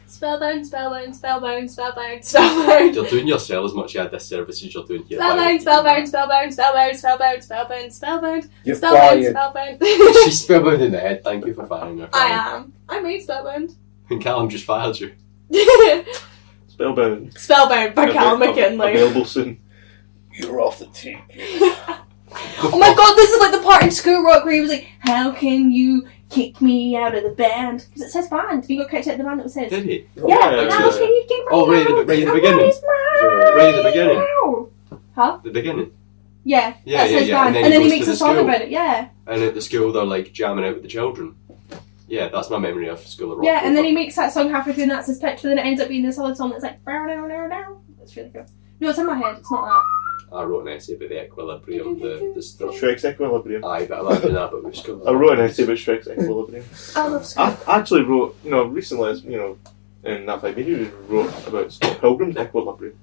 Spellbound, spellbound, spellbound, spellbound, spellbound. You're doing yourself as much a disservice as you're doing here. Spellbound, spellbound, spellbound, spellbound, spellbound, spellbound, spellbound. You're Spellbound, fired. spellbound. She's spellbound in the head. Thank you for firing her. I am. I made Spellbound. And Calum just fired you. Spellbound. Spellbound by Calum Mckinlay. Available soon. You're off the team. Oh my god, this is like the part in School Rock where he was like, how can you kick me out of the band? Because it says band. He got kicked out of the band that was his. Did he? Yeah, Yeah, how yeah. can you kick me Oh, right out? at the beginning. Right at the beginning. Huh? The beginning. Yeah, Yeah, that's yeah, his yeah. band. And And then then he he goes makes to a the song school. about it, yeah. And at the school they're like jamming out with the children. Yeah, that's my memory of School of Rock. Yeah, and then he makes that song halfway through and that's his pitch, but then it ends up being this solid song that's like, bow, down, down, down. It's really cool. No, it's in my head, it's not that. I wrote an essay about the equilibrium, the stuff. Shrek's Equilibrium. Aye, but I like doing that, but with School of I Rock. wrote an essay about Shrek's Equilibrium. I love Scott. I actually wrote, recently, in that 5 minutes, we wrote about Scott Pilgrim's Equilibrium.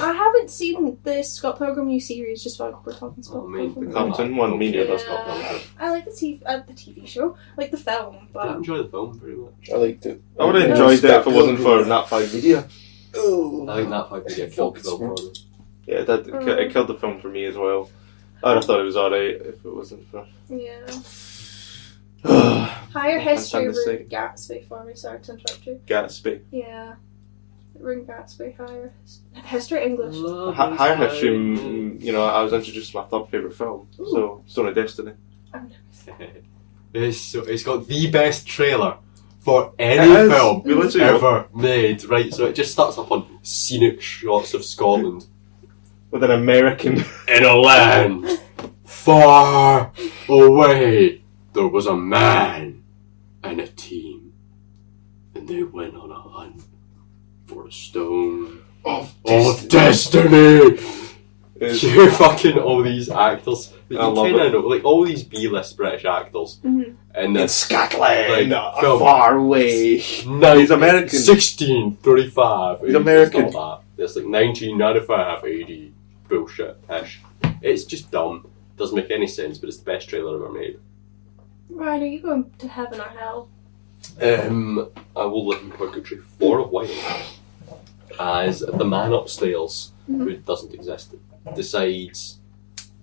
I haven't seen the Scott Pilgrim new series, just while we're talking Scott Oh, me, Pilgrim. the Compton one, me neither. That's Scott Pilgrim. I like the TV show, like the film, I but didn't enjoy the film very much. I liked it. I would have enjoyed it if it wasn't for Nat 5 Media. Oh. I think that might be a killed the film for me. Yeah, it killed the film for me as well. I'd have thought it was alright if it wasn't for. yeah. Gatsby. Higher history Fantastic. ruined Gatsby for me. Sorry to interrupt you. Yeah, it ruined Gatsby. Higher history English. Higher History, I was introduced to my third favourite film, so Stone of Destiny. I've never seen It's got the best trailer for It any is. film We literally ever made. Right, so it just starts up on scenic shots of Scotland. with an American. In a land far away, there was a man and a team, and they went on a hunt for a stone of destiny. Is- You fucking all these actors that I you love kind it. of know, like all these B-list British actors, Mhm. and in this Scotland, like, film. far away. He's American. 1635. He's American. It's not that. It's like 1995 AD bullshit-ish. It's just dumb. Doesn't make any sense, but it's the best trailer ever made. Ryan, are you going to heaven or hell? I will live in purgatory for a while as the man upstairs, who doesn't exist, decides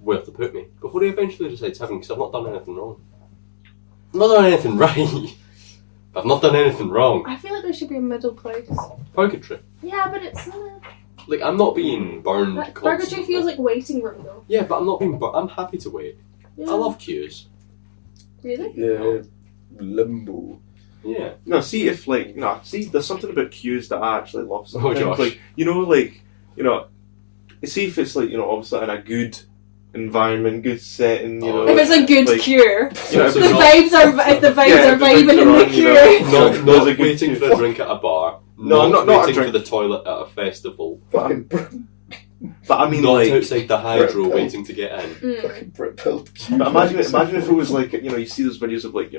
where to put me before he eventually decides heaven, because I've not done anything wrong. I've not done anything right. I've not done anything wrong. I feel like there should be a middle place. Purgatory. Yeah, but it's not. Like, I'm not being burned Purgatory constantly. feels like waiting room though. Yeah, but I'm not being burned. I'm happy to wait. Yeah. I love queues. Really? Yeah. Limbo. Yeah. No, see there's something about queues that I actually love. Oh, Sometimes, Josh. see if it's obviously in a good environment, good setting, If it's a good like, cure. you know, If if the not- vibes are the vibing in vibes are the on, cure. Not There's a not good waiting queue. for a drink at a bar. No, not a waiting drink. for the toilet at a festival. Fucking But I mean, Not like, outside the hydro Right. waiting to get in. fucking Brit build. but imagine if it was like, you see those videos of like,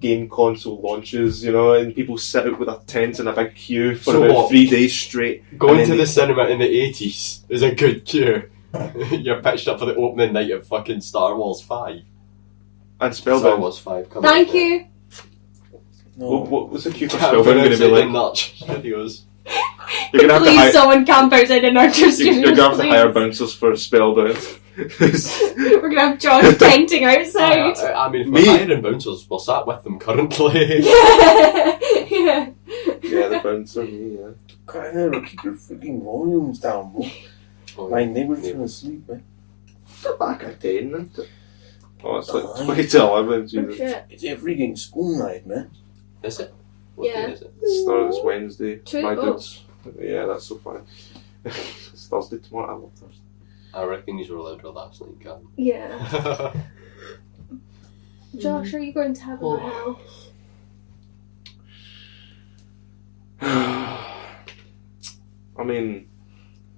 game console launches, and people sit out with their tents in a big queue for So about what? 3 days straight. Going And to then the cinema in the 80s is a good cue. You're pitched up for the opening night of fucking Star Wars 5. And Star Spellbound. Wars 5 coming Thank up. you. What was the queue for Camping Spellbound going to be outside like? in Notch videos. You're going to have to Please, hire. someone camp outside in our You're studios. going to have to hire please. bouncers for Spellbound. We're gonna have Josh tenting outside. I mean, if Me? we're hiring bouncers, we're sat with them currently. Yeah. Yeah. Yeah, the bouncer, me, yeah. God, never keep your freaking volumes down, bro. Oh, My neighbour's trying to sleep, man. They're back at 10, isn't it? Oh, it's like 20 to 11, Oh, Jesus. shit. It's a freaking school night, man. Is it? What Yeah. day is it? It's Wednesday. True. My Oh. dudes. Yeah, that's so funny. It's Thursday tomorrow. I love Thursday. I reckon you were allowed to last night, Calum. Yeah. Josh, are you going to heaven or hell? I mean,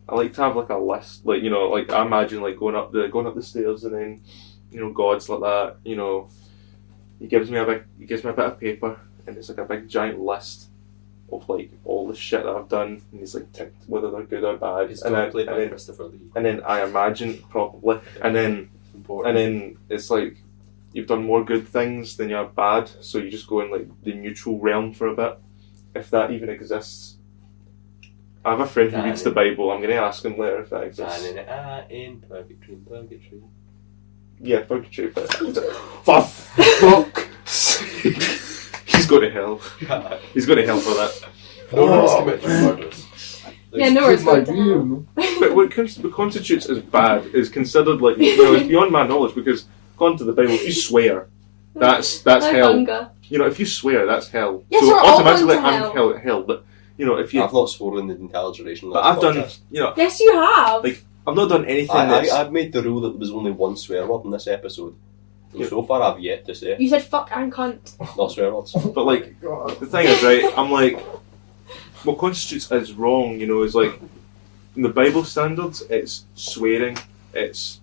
I like to have like a list, like, you know, like I imagine like going up the stairs and then, you know, God's like that, you know, he gives me a bit of paper and it's like a big giant list of like all the shit that I've done and he's like ticked whether they're good or bad. It's and then, played and by then, Christopher Lee. and then I imagine probably and then it's like you've done more good things than you have bad, so you just go in like the neutral realm for a bit, if that even exists. I have a friend who reads the Bible. I'm going to ask him later if that exists. In purgatory. Yeah, purgatory. For fuck! He's going to hell. He's going to hell for that. No one's committed murders. Yeah, no one's going to hell. dream. But what constitutes as bad is considered like, you know, it's beyond my knowledge because according to the Bible, if you swear, that's hell. Hunger. You know, if you swear, that's hell. Yes, so we're all automatically going to I'm hell. But you know, if you, I've not sworn in the entire duration. but I've done, you know, Yes, you have. Like, I've not done anything that's. I've made the rule that there was only one swear word in this episode. And so far, I've yet to say You said fuck and cunt. not swear words. But like, the thing is, right? I'm like, what constitutes as wrong, you know, is like, in the Bible standards, it's swearing, it's,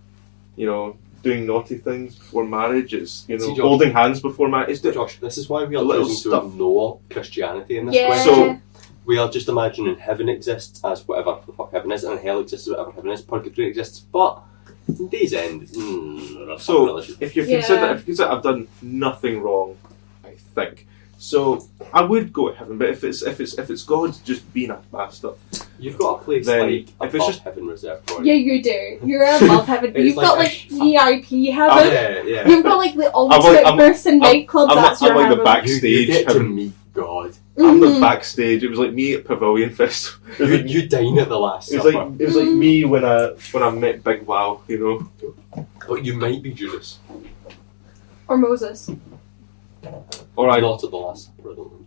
you know, doing naughty things before marriage, it's, you know, See, Josh, holding hands before marriage. It's Josh, this is why we are little choosing to stuff. ignore Christianity in this Yeah. question. So- We are just imagining heaven exists as whatever the fuck heaven is, and hell exists as whatever heaven is. Purgatory exists, but in day's end, So, religion. if you Yeah. consider, I've done nothing wrong, I think. So I would go to heaven, but if it's God just being a bastard, You've got a place then like if it's above just- heaven reserved for Yeah, you. you do. You're above heaven. It's You've like got a like VIP heaven. Yeah. You've got like the ultimate I'm- person nightclub. That's I'm your like the heaven. backstage You get to heaven. meet God. I'm the Mhm. backstage. It was like me at Pavilion Fest. It was like, You dine at the last it was supper, like me when I met Big Wow, you know. but you might be Judas. Or Moses. Or I Not at the last supper, I don't think.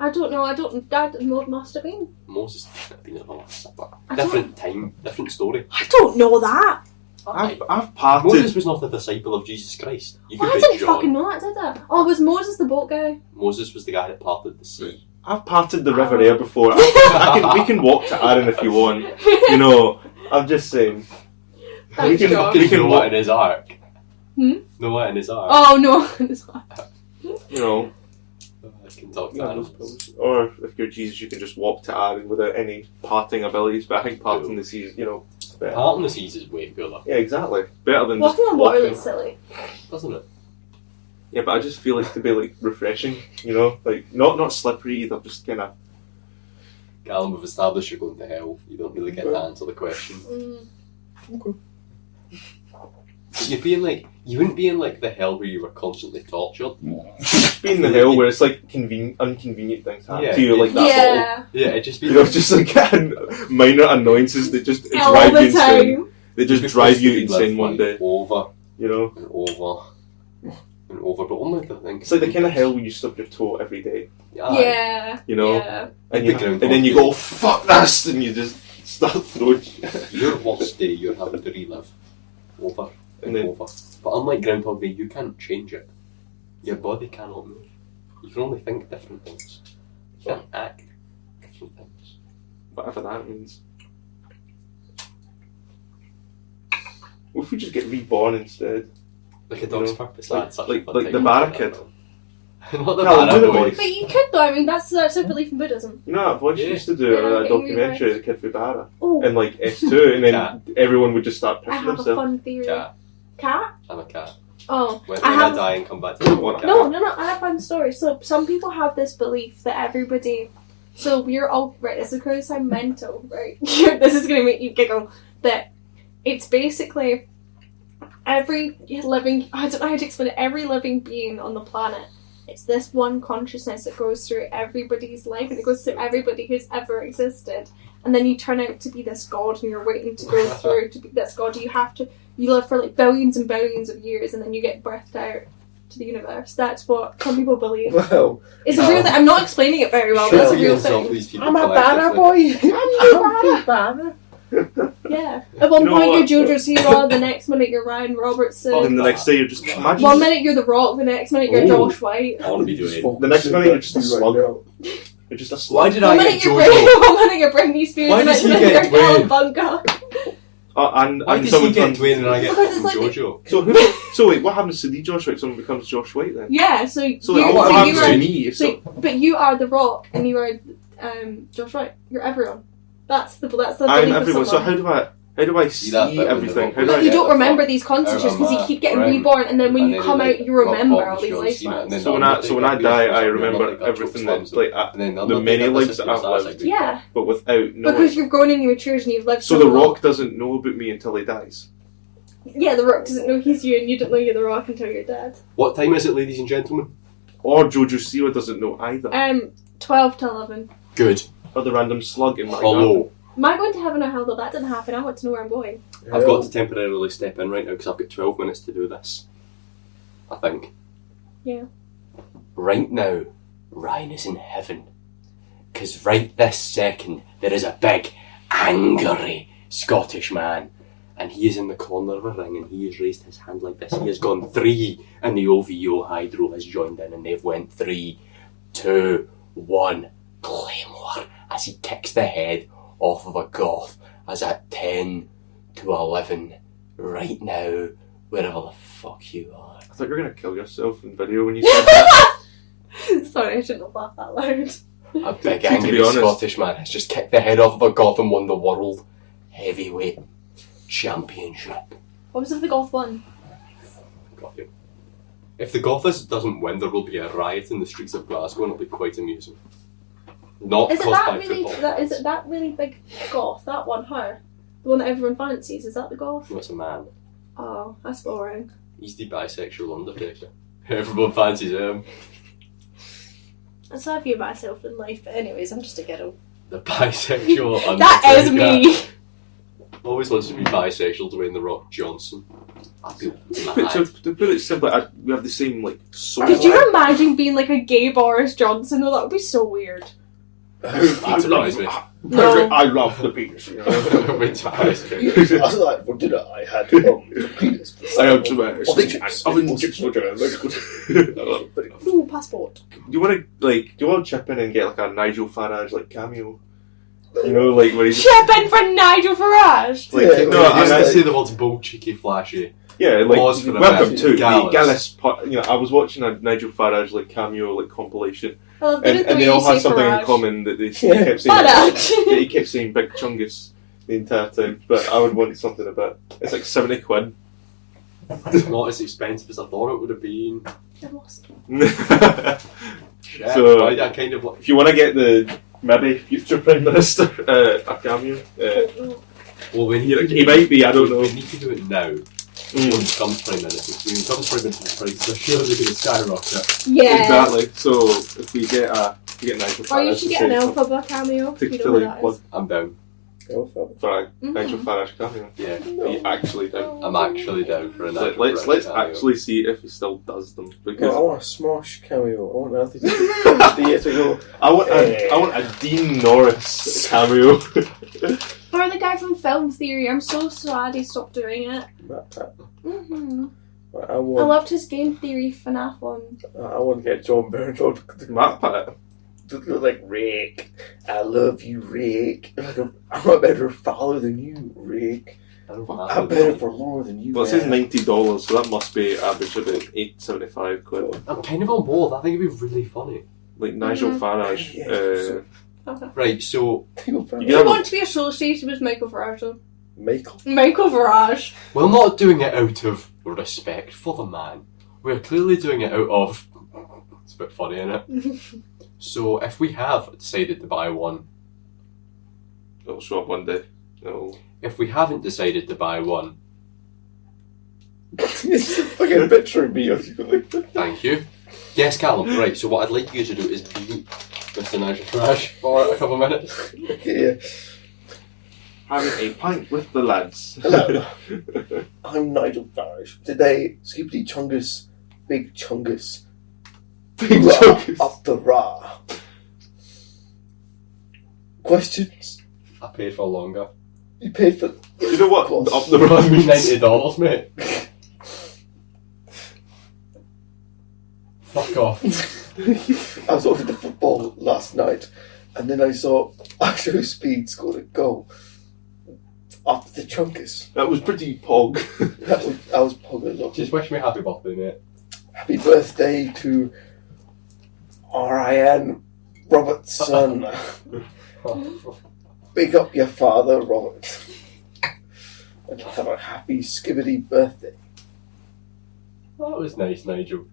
I don't know. Dad must have been. Moses could have been at the last supper. I don't- Different time, different story. I don't know that. I've parted. Moses was not a disciple of Jesus Christ. You Well, could I be didn't John. fucking know that, did I? Oh, was Moses the boat guy? Moses was the guy that parted the sea. I've parted the River Air before. We can walk to Aaron if you want. You know, I'm just saying. Thanks, can Josh. fucking- We know walk- what in his ark. Hmm? Know what in his ark. Oh no. You know, I can talk to yeah, animals. or if you're Jesus, you can just walk to Aaron without any parting abilities. But I think parting the seas, you know, better. Parting the seas is way cooler, Yeah, exactly. Better than Walking just on water walking. looks silly. doesn't it? Yeah, but I just feel like to be like refreshing. You know, like not slippery either. Just kind of. Calum, we've established you're going to hell. You don't really get to answer the question. Mm. But you'd be in like, you wouldn't be in like the hell where you were constantly tortured. Be in the hell where it's like inconvenient things happen Yeah, to you, like that. Bottle. Yeah. Yeah, it'd just be You know, just like minor annoyances that just All drive you the insane. time. They just you'd be drive you forced to live insane one life day. Over You know, and over and over, but only the thing. it's like the kind of hell where you stub your toe every day. Yeah. You know, Yeah. and, The ground and then you go, fuck this, and you just start throwing. Your worst day, you're having to relive over and then- over. But unlike Groundhog Day, you can't change it. Your body cannot move. You can only think different things. You can't act different things. Whatever that means. What if we just get reborn instead? Like a dog's You know, purpose. like- That's such like- a fun like time. the Barracuda. Not the Calum, do the Barracuda. voice. But you could though. I mean, that's a belief in Buddhism. You know that voice Yeah. you used to do Yeah, in that getting documentary as a kid for Barra? Oh, And like S2, and then Cat. everyone would just start I pissing have a themselves. fun theory. Cat. Cat? I'm a cat. Oh. When I I have- die and come back to What? cat. No, I have a fun story. So some people have this belief that everybody. So we're all right. This is going to sound mental, right? This is going to make you giggle. That it's basically every living. I don't know how to explain it. Every living being on the planet. It's this one consciousness that goes through everybody's life, and it goes through everybody who's ever existed. And then you turn out to be this god, and you're waiting to go through to be this god. You live for like billions and billions of years, and then you get birthed out to the universe. That's what some people believe. Well, It's a real thing. I'm not explaining it very well, but it's a real Insult thing. these people I'm a banner collectively. boy. I'm a banner. Yeah. At one You know point what? you're Jojo Siwa, the next minute you're Ryan Robertson. And the next day you're just imagine. One minute you're The Rock, the next minute you're Oh. Josh White. I want to be doing. The next minute you're just a Right slug. now. You're just a Why slug. did One I minute get you're Jojo? one minute you're Britney Spears, Why the does next he minute get you're Dwayne? Bunga. And Why does he someone get turns- Dwayne and I get Because it's like Jojo? So wait, what happens to the Josh White? Someone becomes Josh White then? Yeah, so So you, like, what so happens you to are, me if so, but you are The Rock and you are Josh White. You're everyone. That's the I'm belief of everyone? So someone. how do I see that bit with everything? the How do But I you don't the remember fuck these concepts out because of you keep getting my brain. reborn, and then when And you then come they, out, like, you Rob remember Bottom all these John life Cena, and then paths. So when I die, I remember everything that like and then many lives that I've lived. Yeah, but without knowing. because you've grown and you matured and you've lived. So The Rock doesn't know about me until he dies. Yeah, The Rock doesn't know he's you, and you don't know you're The Rock until you're dead. What time is it, ladies and gentlemen? Or Jojo Siwa doesn't know either. 12 to 11. Good. Or the random slug in my garden. Hello. Am I going to heaven or hell? Though that didn't happen. I want to know where I'm going. I've got to temporarily step in right now because I've got 12 minutes to do this. I think. Yeah. Right now, Ryan is in heaven. Because right this second, there is a big, angry Scottish man. And he is in the corner of a ring and he has raised his hand like this. He has gone 3 and the OVO Hydro has joined in and they've went 3, 2, 1. Claymore as he kicks the head off of a goth as at 10 to 11 right now, wherever the fuck you are. I thought you were going to kill yourself in video when you said that. Sorry, I shouldn't have laughed that loud. A big To be angry honest. Scottish man has just kicked the head off of a goth and won the world heavyweight championship. What was if the Goth won? Got you. If the Gothist doesn't win, there will be a riot in the streets of Glasgow and it'll be quite amusing. Not Is it caused that by really? football. Is it that really big Goth? That one, her, the one that everyone fancies. Is that the Goth? No, it's a man. Oh, that's boring. He's the bisexual Undertaker. Everyone fancies him. That's how I view myself in life. But anyways, I'm just a ghetto. The bisexual Undertaker. That is me. Always wants to be bisexual, Dwayne The Rock Johnson. I feel So mad. to put it simply, we have the same like soul. Could you imagine being like a gay Boris Johnson? Though that would be so weird. That surprised me. No. I love the penis. You know? Which bisexual. Last night for dinner I had penis. I had some oven chips. Ooh, passport. Do you want to chip in and get like a Nigel Farage like cameo? You know, like where he's Chip in for Nigel Farage. like Yeah, no, I was I going to say the words bold, cheeky, flashy. yeah, like Pause for a welcome minute. to the Gallus. Gallus. You know, I was watching a Nigel Farage like cameo like compilation, I love and they all had something in Farage. common that they Yeah. kept saying. Farage. Yeah, he kept saying Big Chungus the entire time, but I would want something about. It's like £70. It's not as expensive as I thought it would have been. I lost. Shit. So- I kind of like. If you want to get the maybe future Prime Minister a cameo, Well, when he might be. I don't know. We need to do it now. When he becomes Prime Minister. When he becomes Prime Minister, they're surely going to skyrocket. Yeah. Exactly. So if we get Nigel Farage, Or you should get an to say Alphaba cameo. to If you don't know who that is. I'm down. for a Mhm. Nigel Farage cameo. Yeah, Are you actually down? I'm actually down for a night. Let's actually see if he still does them No, I because want a Smosh cameo. I want Anthony to theatre go. I want a Dean Norris cameo. Or the guy from Film Theory. I'm so sad he stopped doing it. I I want. loved his Game Theory FNAF one. I want to get John Byrne to Matt Pat. look like Rick. I love you, Rick. I'm a better father than you, Rick. I'm better for more than you. Well, it says man. $90, so that must be average about £8.75. I'm kind of on board. I think it'd be really funny. Like Nigel Mhm. Farage. Yeah, Okay. Right, so You Do can you have want to be associated with Michael Farage though? Michael. Michael Farage. we're not doing it out of respect for the man. We're clearly doing it out of. It's a bit funny, isn't it? So if we have decided to buy one, It'll show up one day. It'll... if we haven't decided to buy one, It's a fucking picture of me. thank you. Yes, Calum. Right. So what I'd like you to do is be Mr. Nigel Farage for a couple of minutes. Yeah. Having a pint with the lads. Hello. I'm Nigel Farage. Today, Skippity Chungus Big Chungus. Big Rah, Chungus. Up the rah. Questions? I paid for longer. You paid for... You know what? Of course. Up the road means $90, mate. Fuck off. I was over the football last night, and then I saw Asho Speed score a goal after the Chunkus. That was pretty pog. I was pogging up. Just wish me happy birthday, mate. Happy birthday to R.I.N. Robertson. Big up your father, Robert. And have a happy skibbity birthday. That was nice, Nigel.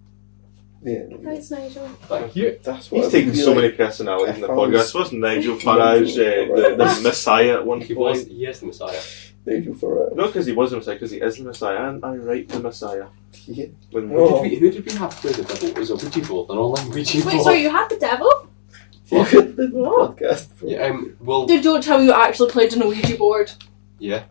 Yeah, Thanks, Nigel. Thank you. that's what He's I taken would be so like. many personalities in the If I was- podcast. Wasn't Nigel Farage the Messiah at one He point? is the Messiah. Nigel Farage. Not because he was the Messiah, because he is the Messiah. Aren't I right, the Messiah? Yeah. When Oh. Who did we have to play the devil? It was a Ouija board, an online Ouija board. Wait, sorry, you had the devil? You could do the What? podcast. For Yeah, well, Don't tell me you actually played on a Ouija board. yeah.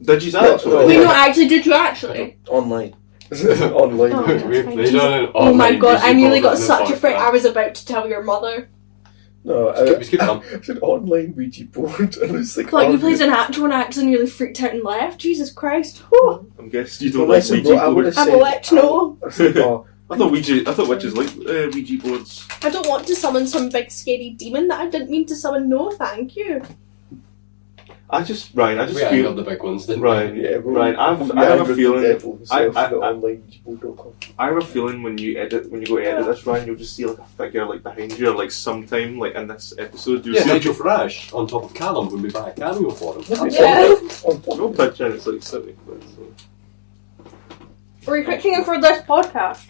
Did you No, actually? no. Wait, Yeah. no, actually, did you actually? Online. Online. Oh, we that's played fine. on an Oh my online god, Ouija I nearly board got in the such a fright. podcast. I was about to tell your mother. No, It was good fun. it's an online Ouija board, and it's like... Like, you arguing. played an actual one, I actually nearly freaked out and left. Jesus Christ. Whew. I'm guessing you Well, don't like listen, Ouija bro, I would boards. have I'm said... a witch, no. I was like, oh, I thought witches like Ouija boards. I don't want to summon some big scary demon that I didn't mean to summon. No, thank you. I just Ryan. I just We ain't got feel the big ones, didn't Ryan. yeah, bro. Ryan. I Yeah, have a read the feeling. devil himself I- at I- onlineouijabo.com. I have a feeling when you go to edit this, Ryan, you'll just see like a figure like behind you, or like sometime like in this episode, you'll Yeah, see Nigel Farage on top of Calum when we buy a cameo for him. Yeah. no picture, and it's like sitting. So. Were you picturing him for this podcast?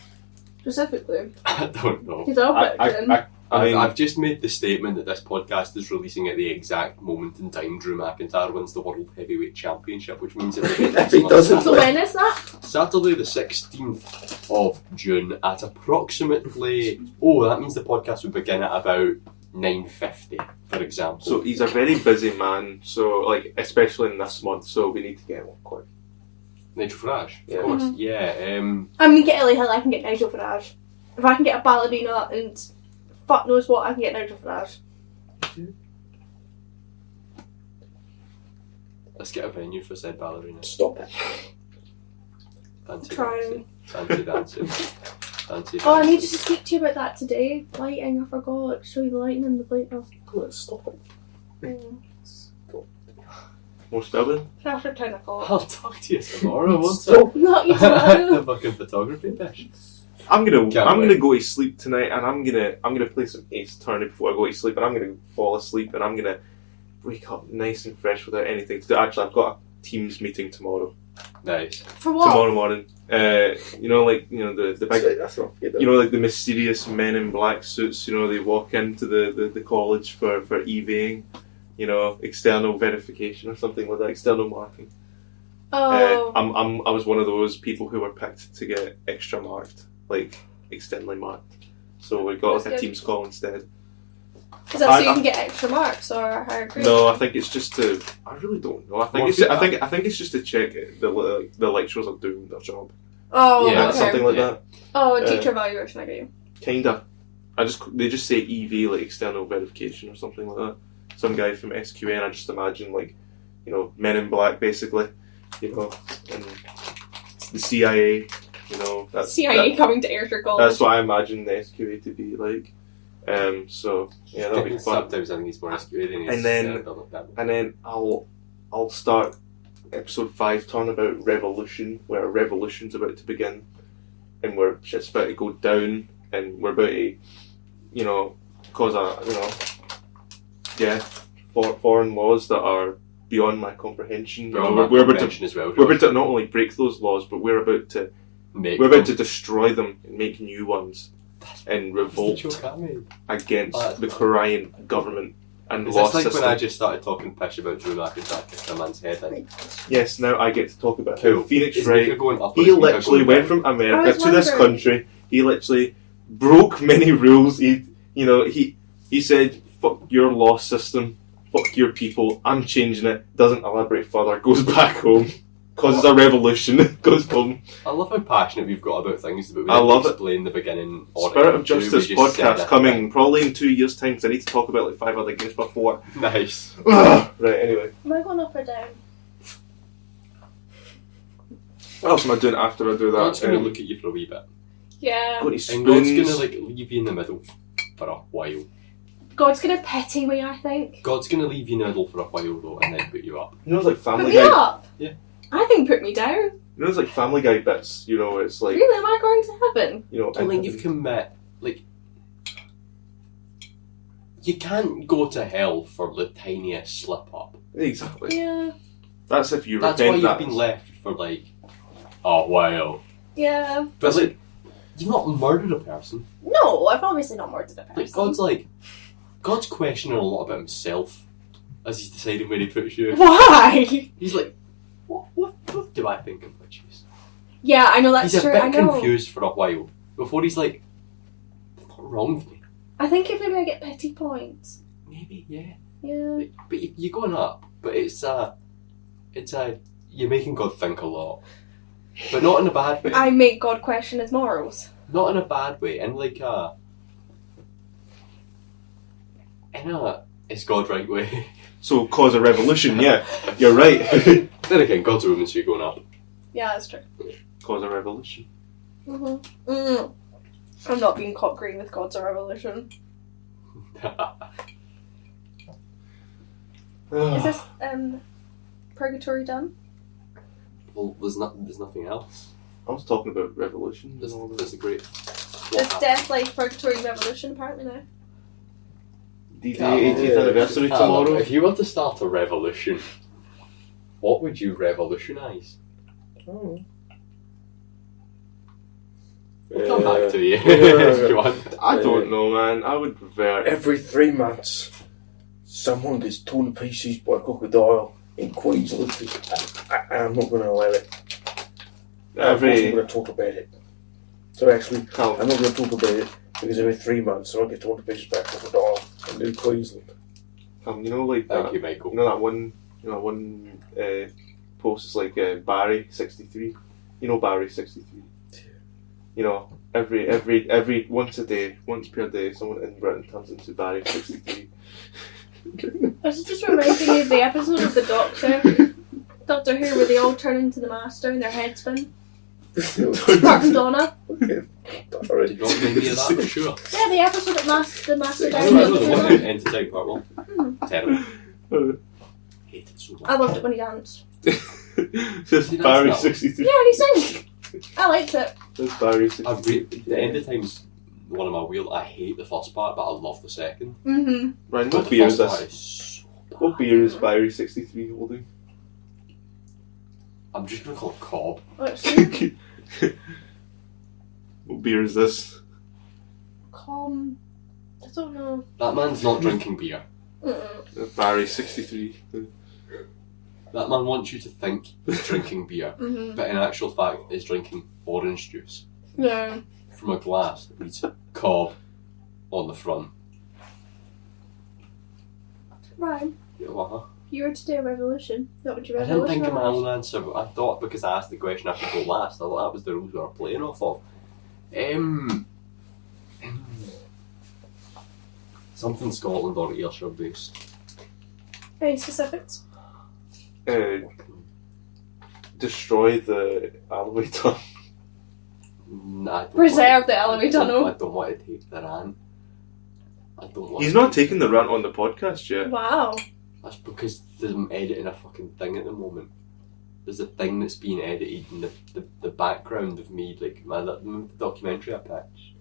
Specifically. I don't know. Because I'll picture him. I mean, I've just made the statement that this podcast is releasing at the exact moment in time Drew McIntyre wins the World Heavyweight Championship, which means If he doesn't So when is that? Saturday the 16th of June at approximately... Oh, that means the podcast would begin at about 9:50, for example. so he's a very busy man. So like, especially in this month, so we need to get him on quick. Nigel Farage, Yeah. of course. Mhm. Yeah, I'm gonna get Ellie Hill, I can get Nigel Farage. If I can get a ballerina and fuck knows what, I can get Nigel Farage. let's get a venue for said ballerina. Stop it. Fancy Trying. dancing. Fancy dancing. Oh, I need to speak to you about that today. Lighting, I forgot. Show you the lighting in the plate. Oh. Let's stop it. More Spellbound? After 10 o'clock. I'll talk to you tomorrow, won't I? Stop. Not you The tomorrow. fucking photography dish. I'm Can't gonna wait. go to sleep tonight, and I'm gonna play some Ace Attorney before I go to sleep, and I'm gonna fall asleep, and I'm gonna wake up nice and fresh without anything to do. Actually, I've got a Teams meeting tomorrow. Nice. For what? Tomorrow morning. The big. That's not forget You know, like the mysterious men in black suits. You know, they walk into the college for EVing. You know, external verification or something like that. External marking. Oh. I was one of those people who were picked to get extra marked, like externally marked. So we got That's like a good. Teams call instead. Is that so you I- can get extra marks or a higher grade? No, I think it's just to. I really don't know. I think More it's. I feedback. think it's just to check the lecturers are doing their job. Oh, Yeah, okay. Something like Yeah. that. Oh, teacher evaluation, I get you. Kinda. They just say EV, like external verification or something like that. Some guy from SQN. I just imagine like, you know, Men in Black basically. You know, and the CIA. You know, CIA coming to Ayrshire College. that's what I imagine the SQA to be like. So yeah, that'll be fun. Sometimes I think he's more SQA than he's And then- that. And then I'll start episode 5 talking about revolution, where a revolution's about to begin, and where shit's about to go down, and we're about to, you know, cause foreign laws that are beyond my comprehension. You know, we're about to as well. we're about to not only break those laws, but we're about to destroy them and make new ones, and revolt against the Korean government and Is law this like system. when I just started talking pish about Drew McIntyre kicking a man's head in? Yes, now I get to talk about Cool. how Phoenix Is Wright. Mika going up or He is Mika literally going went down? from I America was to this wondering. country. He literally broke many rules. He said, "Fuck your law system, fuck your people. I'm changing it." Doesn't elaborate further. Goes back home. causes a revolution, goes home. I love how passionate we've got about things, but we I didn't love it. explain the beginning. Or Spirit of two, we Justice just said podcast it. coming probably in 2 years' time because I need to talk about like 5 other games before. Nice. Right, anyway. Am I going up or down? What else am I doing after I do that? God's going to look at you for a wee bit. Yeah. Go to And God's spoons. going to leave you in the middle for a while. God's gonna pity me, I think. God's going to leave you in the middle for a while though, and then put you up. You know, it's like Put Family me Guy. up. Yeah. I think put me down. You know, it's like Family Guy bits. You know, it's like Really? Am I going to heaven? you know. I don't think you've commit. Like, you can't go to hell for the tiniest slip up. Exactly. Yeah. That's if you That's why repent. you've That been left for like a while. Yeah. But like, you've not murdered a person. No, I've obviously not murdered a person. Like God's questioning a lot about himself as he's deciding where he puts you. Why? He's like, what do I think of witches? Yeah, I know that's He's a true. bit I know. confused for a while before he's like, what's wrong with me? I think if maybe I get pity points. Maybe, yeah. Yeah. But you're going up. But you're making God think a lot. But not in a bad way. I make God question his morals. Not in a bad way. In like it's God right way. so cause a revolution. Yeah, you're right. Then again, God's a woman, so you're going up. Yeah, that's true. Cause a revolution. I'm not being caught green with God's a revolution. Is this purgatory done? Well, there's nothing else. I was talking about revolution. There's, and all that. there's the great. There's death, life, purgatory, revolution apparently now. D-Day Calum, 80th anniversary Calum, tomorrow. if you were to start a revolution, what would you revolutionise? Oh. We'll come back to you yeah. if you want. I don't know, man. I would prefer. Every 3 months, someone gets torn to pieces by a crocodile in Queensland. I'm not going to allow it. I'm going to talk about it. So actually, Calum, I'm not going to talk about it because every 3 months, someone gets torn to pieces by a crocodile in New Queensland. you know, like Thank that. you, Michael. You know that one. You know one post is like Barry 63. You know Barry 63. You know, every once per day, someone in Britain turns into Barry 63. This is just reminding me of the episode of the Doctor Who, where they all turn into the Master and their heads spin. Apart from Donna. Already. Did you not remind me of that for sure? Yeah, the episode of the Master I died. know the one that ended out part one. Terrible. Hated it so much. I loved it when he danced. This See, that's Barry not- 63. Yeah, and he sings. I liked it. This Barry 63. The end of time's one of my weird. I hate the first part, but I love the second. Mm-hmm. Ryan, But what the beer is first part this? is so bad. What beer is Barry 63 holding? I'm just gonna call it Cobb. Let's see. What beer is this? I don't know. That man's not drinking beer. Barry 63. That man wants you to think he's drinking beer, Mm-hmm. but in actual fact is drinking orange juice Yeah. from a glass that reads Cobb on the front. Ryan, You know, if you were to do a revolution, what would you I didn't think of my revolutionise? own answer, but I thought because I asked the question I could go last, I thought that was the rules we were playing off of. Something Scotland or Ayrshire based. Any specifics? Destroy the alleyway tunnel. Nah, I don't Preserve want- the alleyway tunnel. I don't want to take the rant. I don't want He's to not take- taking the rant on the podcast yet. Wow. That's because I'm editing a fucking thing at the moment. There's a thing that's being edited in the background of me, like the documentary I pitched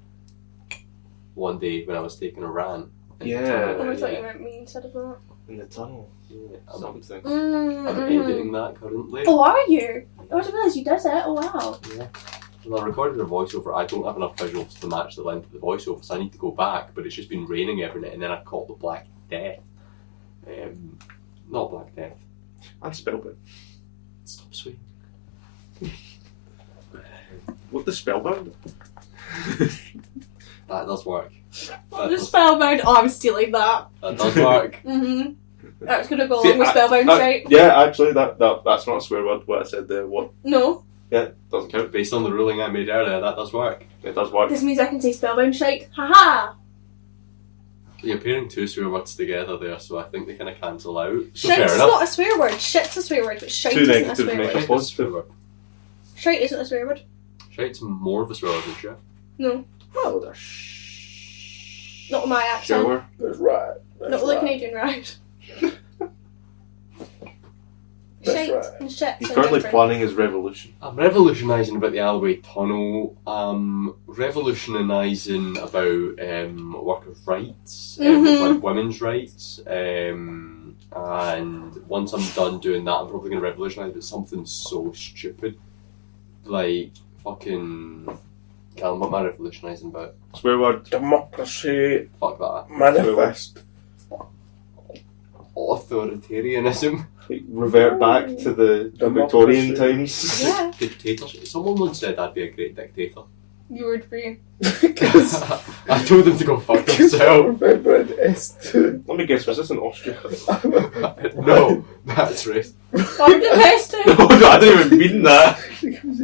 one day when I was taking a rant. in the Yeah. tunnel. I thought you meant me instead of that. In the tunnel. Yeah, Something. I'm editing that currently. Oh, are you? I didn't realise you did it. Oh, wow. Yeah. Well, I recorded a voiceover. I don't have enough visuals to match the length of the voiceover, so I need to go back. But it's just been raining every night, and then I caught the Black Death. Not Black Death. And Spellbound. Stop swearing. What the Spellbound? That does work. The Spellbound. Oh, I'm stealing that. That does work. Mm-hmm. I was gonna go See, along with Spellbound, right? Yeah, actually, that's not a swear word. What I said there, what? No. Yeah, doesn't count. Based on the ruling I made earlier, that does work. It does work. This means I can say Spellbound shite. Haha! You're pairing two swear words together there, so I think they kind of cancel out. So Shite's fair enough. not a swear word. Shit's a swear word, but shite Two isn't a negatives swear make word. a positive. Shite isn't a swear word. Shite's more of a swear word than shit. No. Oh, the sh. Not with my accent. Shower. That's right. That's Not with the right. Canadian right. That's Shite right. and shit. He's are currently different. planning his revolution. I'm revolutionising about the alleyway tunnel. Revolutionising about workers' rights, like women's rights. And once I'm done doing that, I'm probably going to revolutionise about something so stupid, like fucking. Calum, what am I revolutionising about? Swear word. Democracy Fuck that. manifest. Authoritarianism. Like, revert back to the Victorian times. Yeah. Dictatorship. Someone once said I'd be a great dictator. You would be. I told them to go fuck themselves. Remember S2. Let me guess, was this in Austria? No, that's right. I'm domestic. No, I didn't even mean that.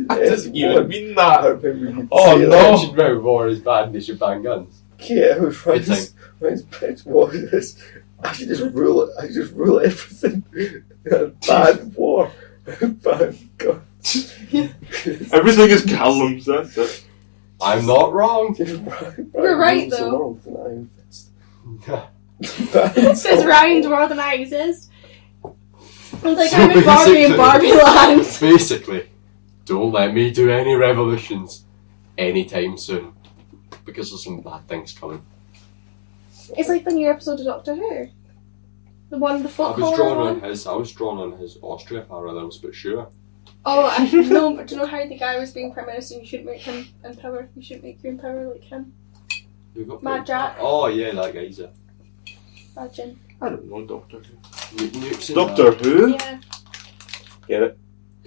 I S1. didn't even mean I that. remember you Oh, saying no. that. Mentioned about war is bad and they should ban guns. Yeah, who's Good thing. Ryan's pitch was this. I should just rule it. I should just rule everything. Bad war. Bad guns. Everything is Calums, that's it. I'm not wrong. You're right, though. It It says Ryan's World and I exist. It's like So I'm in Barbie and Barbie Land. Basically, don't let me do any revolutions anytime soon. Because there's some bad things coming. It's like the new episode of Doctor Who. The one, the I folk was horror drawn one. on his Austria parallels, but sure. Oh, I know. But do you know how the guy was being Prime Minister? You shouldn't make him in power. You shouldn't make you in power like him. Who got Mad Jack. Oh yeah, that guy's a Imagine. I don't know, Doctor Who. nukes in Doctor Who? Yeah. Get it?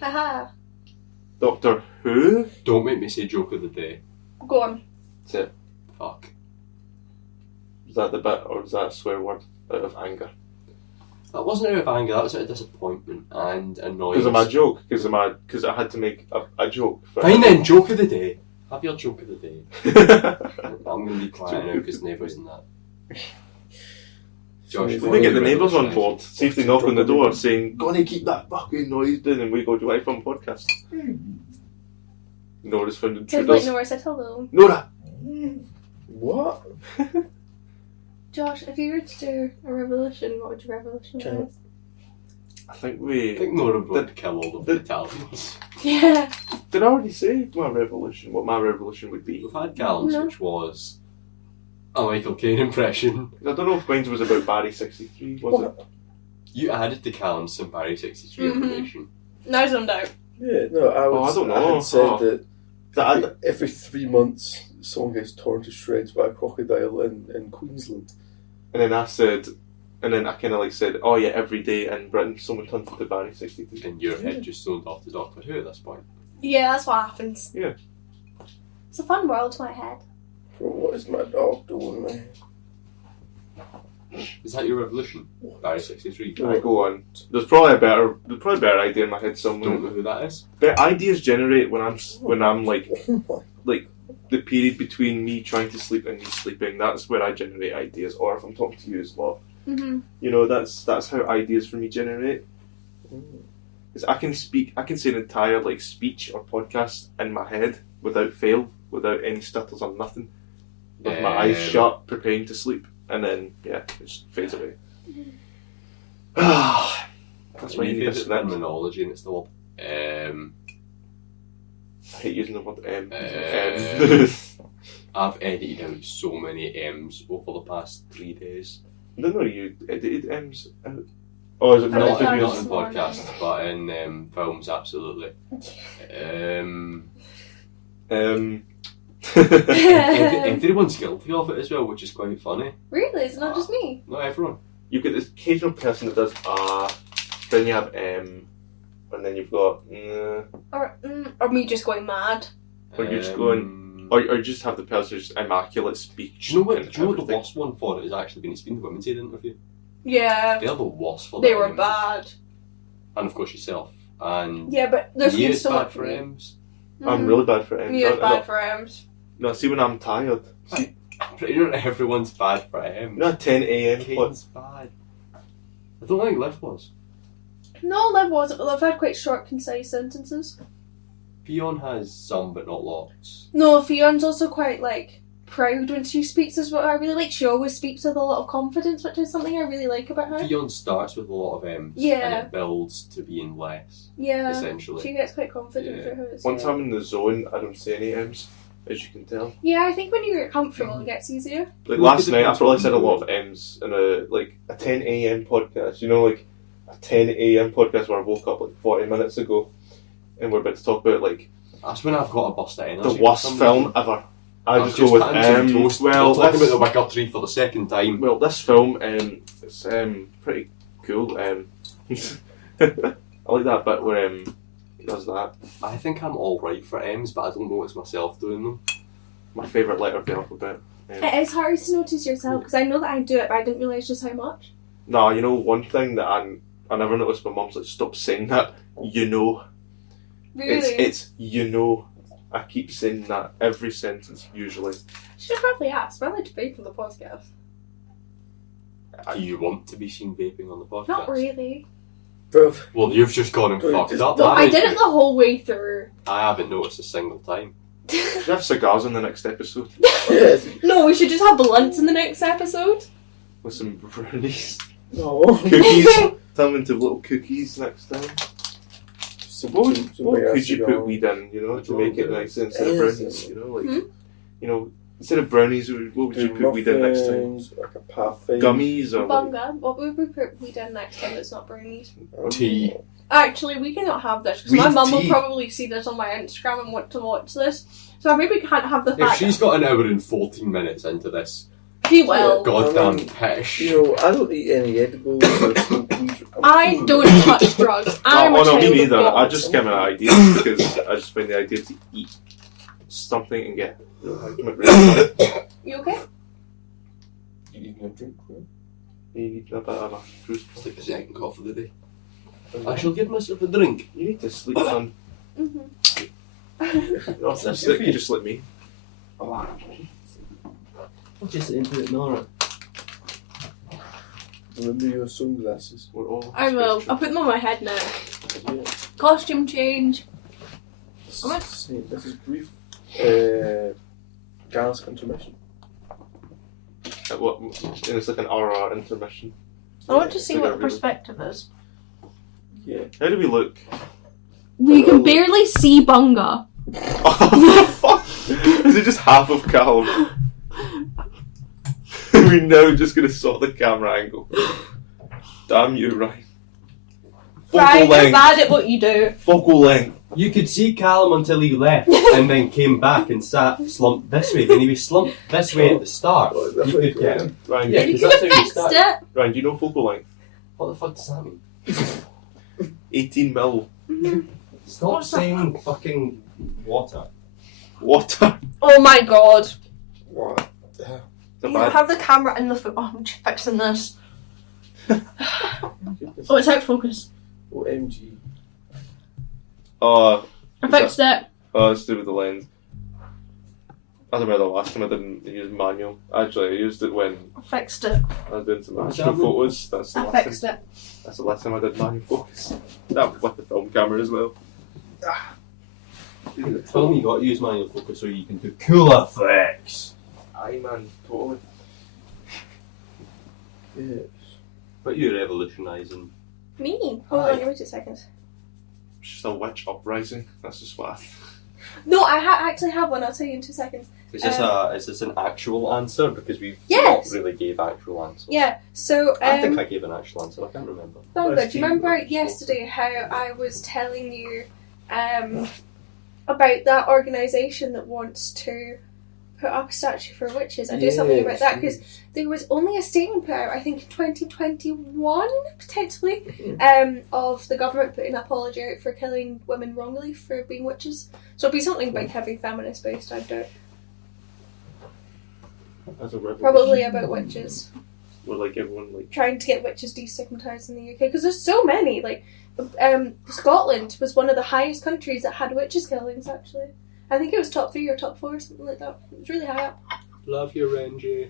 Haha. Doctor Who? that. Don't make me say joke of the day. Go on. That's it. Fuck. Is that the bit, or is that a swear word out of anger? That wasn't out of anger, that was out of disappointment and annoyance. Because of my joke. Because I had to make a joke. For Fine then, joke of the day. Have your joke of the day. I'm going to be quiet now because neighbours and that. Josh, Let me get the neighbours on board. See if they knock on the door saying, "Gonna keep that fucking noise down," and we go, "Do I film podcast?" Nora's found Said like intruders. Nora said hello. Nora! What? Josh, if you were to do a revolution, what would your revolution Can- be? I think I think Nora would kill all of the Italians. Yeah. Did I already say what my revolution would be? We've had Calums, No. which was a Michael Caine impression. I don't know if mine was about Barry 63, was it? You added to Calums some Barry 63 Mhm. information. Now zoned out. Yeah, no, I don't know. had said Oh. that That every 3 months someone gets torn to shreds by a crocodile in Queensland. and then I said, and then I kind of like said, "Oh yeah, every day in Britain someone turned to Barry 63." And your head just zoned off to Doctor Who at this point. Yeah, that's what happens. Yeah. It's a fun world to my head. Well, what is my dog doing, man? Is that your revolution? Barry 63? Right, go on. There's probably a better idea in my head somewhere. Don't know who that is. But ideas generate when I'm like Oh my. the period between me trying to sleep and me sleeping. That's where I generate ideas. Or if I'm talking to you as well, Mm-hmm. you know, that's how ideas for me generate. Is I can say an entire like speech or podcast in my head without fail, without any stutters or nothing, with my eyes shut, preparing to sleep, and then it just fades away. That's why you need a favorite snack. terminology, and it's the word I hate using the word M. I've edited out so many M's over the past 3 days. No, you edited M's out. Oh, is it I Not like in, that. not in podcasts, but in films, absolutely. Everyone's guilty of it as well, which is quite funny. Really? It's not just me. Not everyone. You get this occasional person that does then you have and then you've got Or me just going mad. Or you're just going- or you just have the person who's immaculate speech. Do you know what? and Do you know what the everything. worst one for it has actually been? It's been the women's aid interview. Yeah, They're the worst for they the were M's. bad. And of course yourself. And Yeah, but there's been Mia's so bad much for M's. I'm really bad for M's. Mia's I- bad for M's. No, see when I'm tired. See, I'm pretty sure everyone's bad for M's. not 10 a.m. Kane's bad. I don't think Liv was. No, Liv wasn't, but Liv had quite short, concise sentences. Fion has some, but not lots. No, Fion's also quite, like, proud when she speaks, is what I really like. She always speaks with a lot of confidence, which is something I really like about her. Fion starts with a lot of M's, Yeah. and it builds to being less, Yeah, essentially. she gets quite confident Yeah. for hers. Once yeah. I'm in the zone, I don't say any M's, as you can tell. Yeah, I think when you get comfortable, it gets easier. Like Well, last it night, I depends probably what said a you lot do. of M's in a 10 a.m. podcast. You know, like a 10 a.m. podcast where I woke up like 40 minutes ago, and we're about to talk about like That's when I've got a burst of energy. the for worst some film reason. ever. I I've just go with cutting some toast. well, We're talking this, about the Wicca Tree for the second time. well, this film it's pretty cool. I like that bit where he does that. I think I'm alright for M's, but I don't notice myself doing them. My favourite letter of the alphabet. It is hard to notice yourself, because I know that I do it, but I didn't realise just how much. No, you know one thing that I never noticed. My mum's like, stop saying that. You know, Really? it's you know. I keep saying that every sentence usually. Should have probably asked. Am I allowed to vape on the podcast? You want to be seen vaping on the podcast? Not really. Bruv. Well, you've just gone and Go fucked just- up. No, I haven't did you? it the whole way through. I haven't noticed a single time. We have cigars in the next episode Yes. No, we should just have blunts in the next episode. with some brownies, No. cookies. Turn them into little cookies next time. What could you put weed in? You know, to make it nice instead of brownies. You know, like you know, instead of brownies, what would you put weed in next time? Like a parfait. Gummies or like, Bunga. What would we put weed in next time that's not brownies? Tea. Actually, we cannot have this, because my Weed mum will tea. probably see this on my Instagram and want to watch this. So I maybe can't have the If fact she's got an hour and 14 minutes into this she will. goddamn I pish. You know, I don't eat any edibles. Or smoke weed. I don't touch drugs. I'm a oh no, child me of neither. God. I just give an idea because I just find the idea to eat something and get really You okay? You eating a drink? Yeah? you need a bit of a fruit. It's like the second cough of the day. I shall give myself a drink. You need to sleep, son. Mm-hmm. No, sleep, you just like me. Just into it, Nora. Remember your sunglasses. We're all I will. I'll put them on my head now. Costume change. This is brief. Gas intermission. What? And it's like an hour intermission. I want to see Like what a the really- perspective is. Yeah. How do we look? We can barely see Bunga. Oh, fuck! Is it just half of Calum? We're now just gonna sort the camera angle. Damn you, Ryan. Focal Ryan, you're length. bad at what you do. Focal length. You could see Calum until he left and then came back and sat slumped this way. When he was slumped this way at the start, you could get him. Ryan, Yeah, You because could that's have how you fixed started. it. Ryan, do you know focal length? What the fuck does that mean? 18 mil. Stop What's that? saying fucking water. Water. Oh my god. What? The You bad. have the camera in the foot. Oh, I'm just fixing this. Goodness. Oh, it's out of focus. OMG. Oh, I fixed it. it's to do with the lens. I don't remember the last time I didn't use manual. Actually, I used it when I fixed it. I was doing some What's astro that? photos. That's the I last fixed time. it. That's the last time I did manual focus. That was with the film camera as well. Tell me you got to use manual focus so you can do cool effects. Aye, man, totally. Yeah. But you're revolutionising. Me? Hold on, give me 2 seconds. It's just a witch uprising. That's just what. No, I actually have one. I'll tell you in 2 seconds. Is this an actual answer? Because we Yes. not really gave actual answers. Yeah, so, I think I gave an actual answer. I can't remember. Bunga, do you remember yesterday how I was telling you about that organisation that wants to put up a statue for witches? I do something about that because there was only a statement put out, I think in 2021, potentially, of the government putting an apology out for killing women wrongly for being witches. So it'll be something big, heavy, feminist based, I doubt. As a revolution. Probably about witches. where like everyone like trying to get witches destigmatised in the UK because there's so many. Like, Scotland was one of the highest countries that had witches killings. Actually, I think it was top 3 or top 4, something like that. It was really high up. Love you, Renji.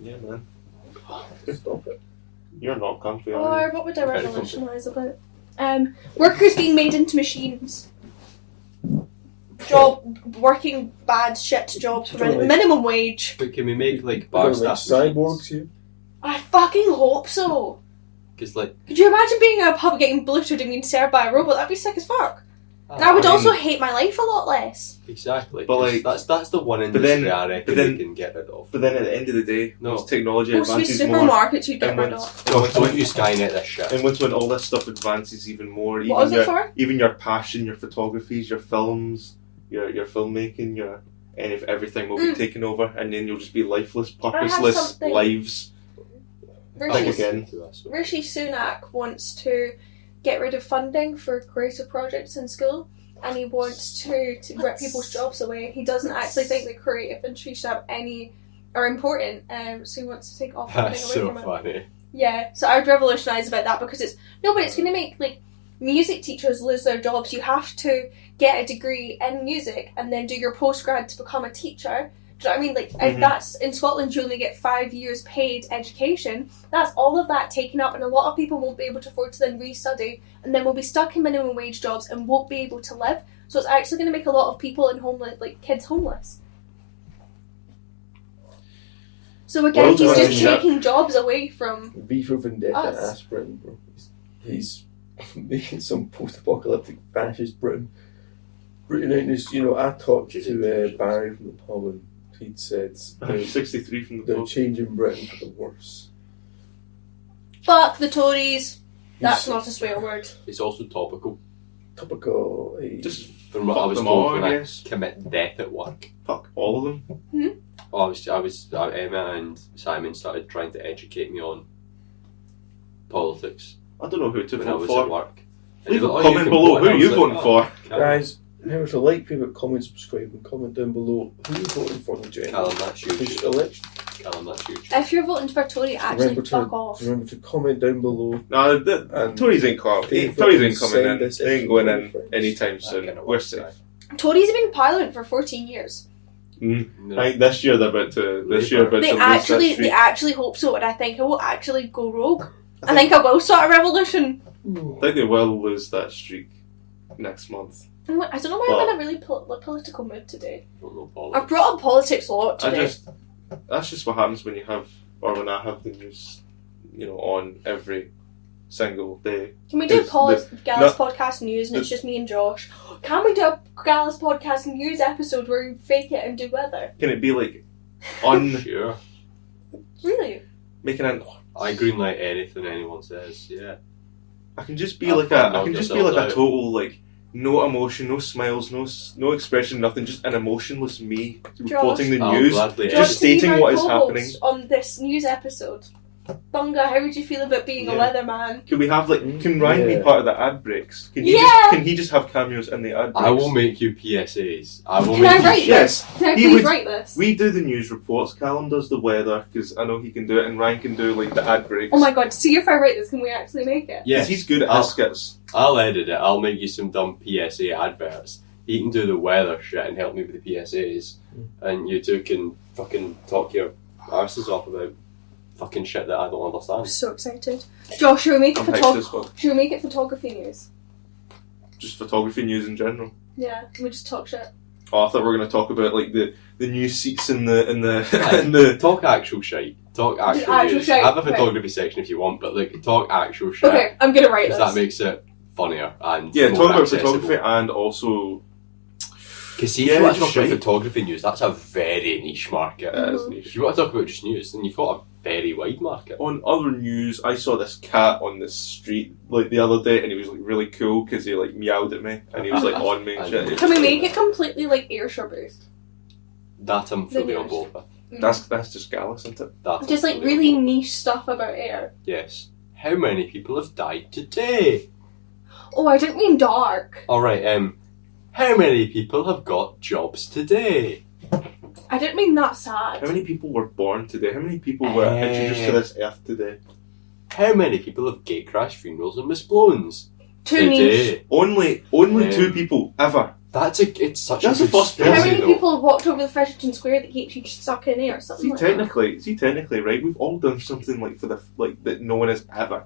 yeah, man. Stop it. You're not comfy, Or are you? what would I Very revolutionise about? Workers being made into machines. Working bad shit jobs for minimum wage. But can we make like They're bar like staff cyborgs here. I fucking hope so. Because like Could you imagine being in a pub getting bloated and being served by a robot? That'd be sick as fuck. I would also hate my life a lot less. exactly. But, 'cause like- that's the one but then- industry I reckon but then- we can get rid of. But then at the end of the day, No. once technology Most of advances these more, supermarkets you'd get and rid once, of. Don't use Skynet this shit. and once when all this stuff advances even more, What was it for? even your passion, your photographies, your films, your filmmaking, and if everything will be taken over, and then you'll just be lifeless, purposeless something. lives. Think Rishi, again. Rishi Sunak wants to get rid of funding for creative projects in school, and he wants to rip people's jobs away. He doesn't actually think that creative industries should have any are important, so he wants to take all funding That's away so from it. funny. Yeah, so I would revolutionise about that because it's but it's going to make like music teachers lose their jobs. You have to get a degree in music and then do your postgrad to become a teacher. Do you know what I mean? Like, and that's in Scotland, you only get 5 years paid education. That's all of that taken up, and a lot of people won't be able to afford to then restudy, and then will be stuck in minimum wage jobs and won't be able to live. So it's actually going to make a lot of people in homeless, like kids, homeless. So again, Well, he's just yeah. taking jobs away from. V for Vendetta Us. ass Britain, bro. He's making some post-apocalyptic fascist Britain. Britain ain't this, I talked to Barry from the pub and he'd said I'm 63 from the they're pub. changing Britain for the worse. Fuck the Tories. That's He's not a swear word. It's also topical. topical. Just From what I fuck was them told all, when I I guess. commit death at work. Fuck all of them. Emma and Simon started trying to educate me on politics I don't know who to when I vote was for. at work. And Leave they a were like, "Oh, you comment can below. vote," Who and I are was you like, voting "Oh, for? Calum." Guys, remember to like, favorite, comment, subscribe, and comment down below who you're voting for in the general Calum, that's huge. election. Calum, that's huge. If you're voting for Tory, actually fuck off. Remember to comment down below. No, And Tories ain't coming. favourite Tories ain't and coming send in. this They ain't episode going to in your friends. anytime That soon. kinda We're works, safe. right? Tories have been in Parliament for 14 years. I think this year they're about to. This year about They to lose that actually streak. hope so, and I think it will actually go rogue. I think it will start a revolution. I think they will lose that streak next month. I don't know why I'm in a really political mood today. Don't know I politics. brought up politics a lot today. That's just what happens when you have, or when I have the news, on every single day. Can we do It's Gallus podcast news and it's just me and Josh? Can we do a Gallus podcast news episode where we fake it and do weather? Can it be like Sure. Really? making an? I greenlight anything anyone says, yeah. I can just be Have like fun, I knock can just be yourself like a out. total like no emotion, no smiles, no expression, nothing. Just an emotionless me reporting the I'll news, gladly Josh, just can you be stating my what is co-host happening. on this news episode. Bunga, how would you feel about being a Yeah. weatherman? Can we have Can Ryan Yeah. be part of the ad breaks? Can Yeah. Can he just have cameos in the ad breaks? I will make you PSAs. I will Can make I you write shit. Yes. Can I He please would- write this? We do the news reports. Callum does the weather because I know he can do it, and Ryan can do the ad breaks. Oh my god, see if I write this, can we actually make it? Yes. he's good at I'll- his skits. I'll edit it. I'll make you some dumb PSA adverts. He can do the weather shit and help me with the PSAs. And you two can fucking talk your arses off about fucking shit that I don't I'm understand. so excited. Josh, should we make it I'm hyped as fuck. Should we make it photography news? Just photography news in general. Yeah, we just talk shit. Oh, I thought we were going to talk about the new seats in the Aye. in the. Talk actual shite. Talk actual, actual news. shite, Have a okay. photography section if you want, but talk actual shit. Okay, I'm gonna write Because this. that makes it funnier and Yeah, more talk about accessible. photography and also. Because see, Yeah, if you want to just talk about shite. photography news, that's a very niche market. Mhm. If you want to talk about just news, then you've got a very wide market. On other news, I saw this cat on the street the other day, and he was really cool because he meowed at me and he was on me and shit. Can we make it completely Ayrshire based? That I'm fully The on news. board with. That's just Gallus, isn't it? That I'm Just fully on really board with. niche stuff about air. Yes. How many people have died today? Oh, I didn't mean dark. Alright, how many people have got jobs today? I didn't mean that sad. How many people were born today? How many people were introduced to this earth today? How many people have gate crash funerals and Miss Blowns? Too niche. Only 2 people ever. It's such That's a the good first story, How many though. people have walked over the Fredericton Square that keeps you stuck in there or something like Technically, right? We've all done something like that no one has ever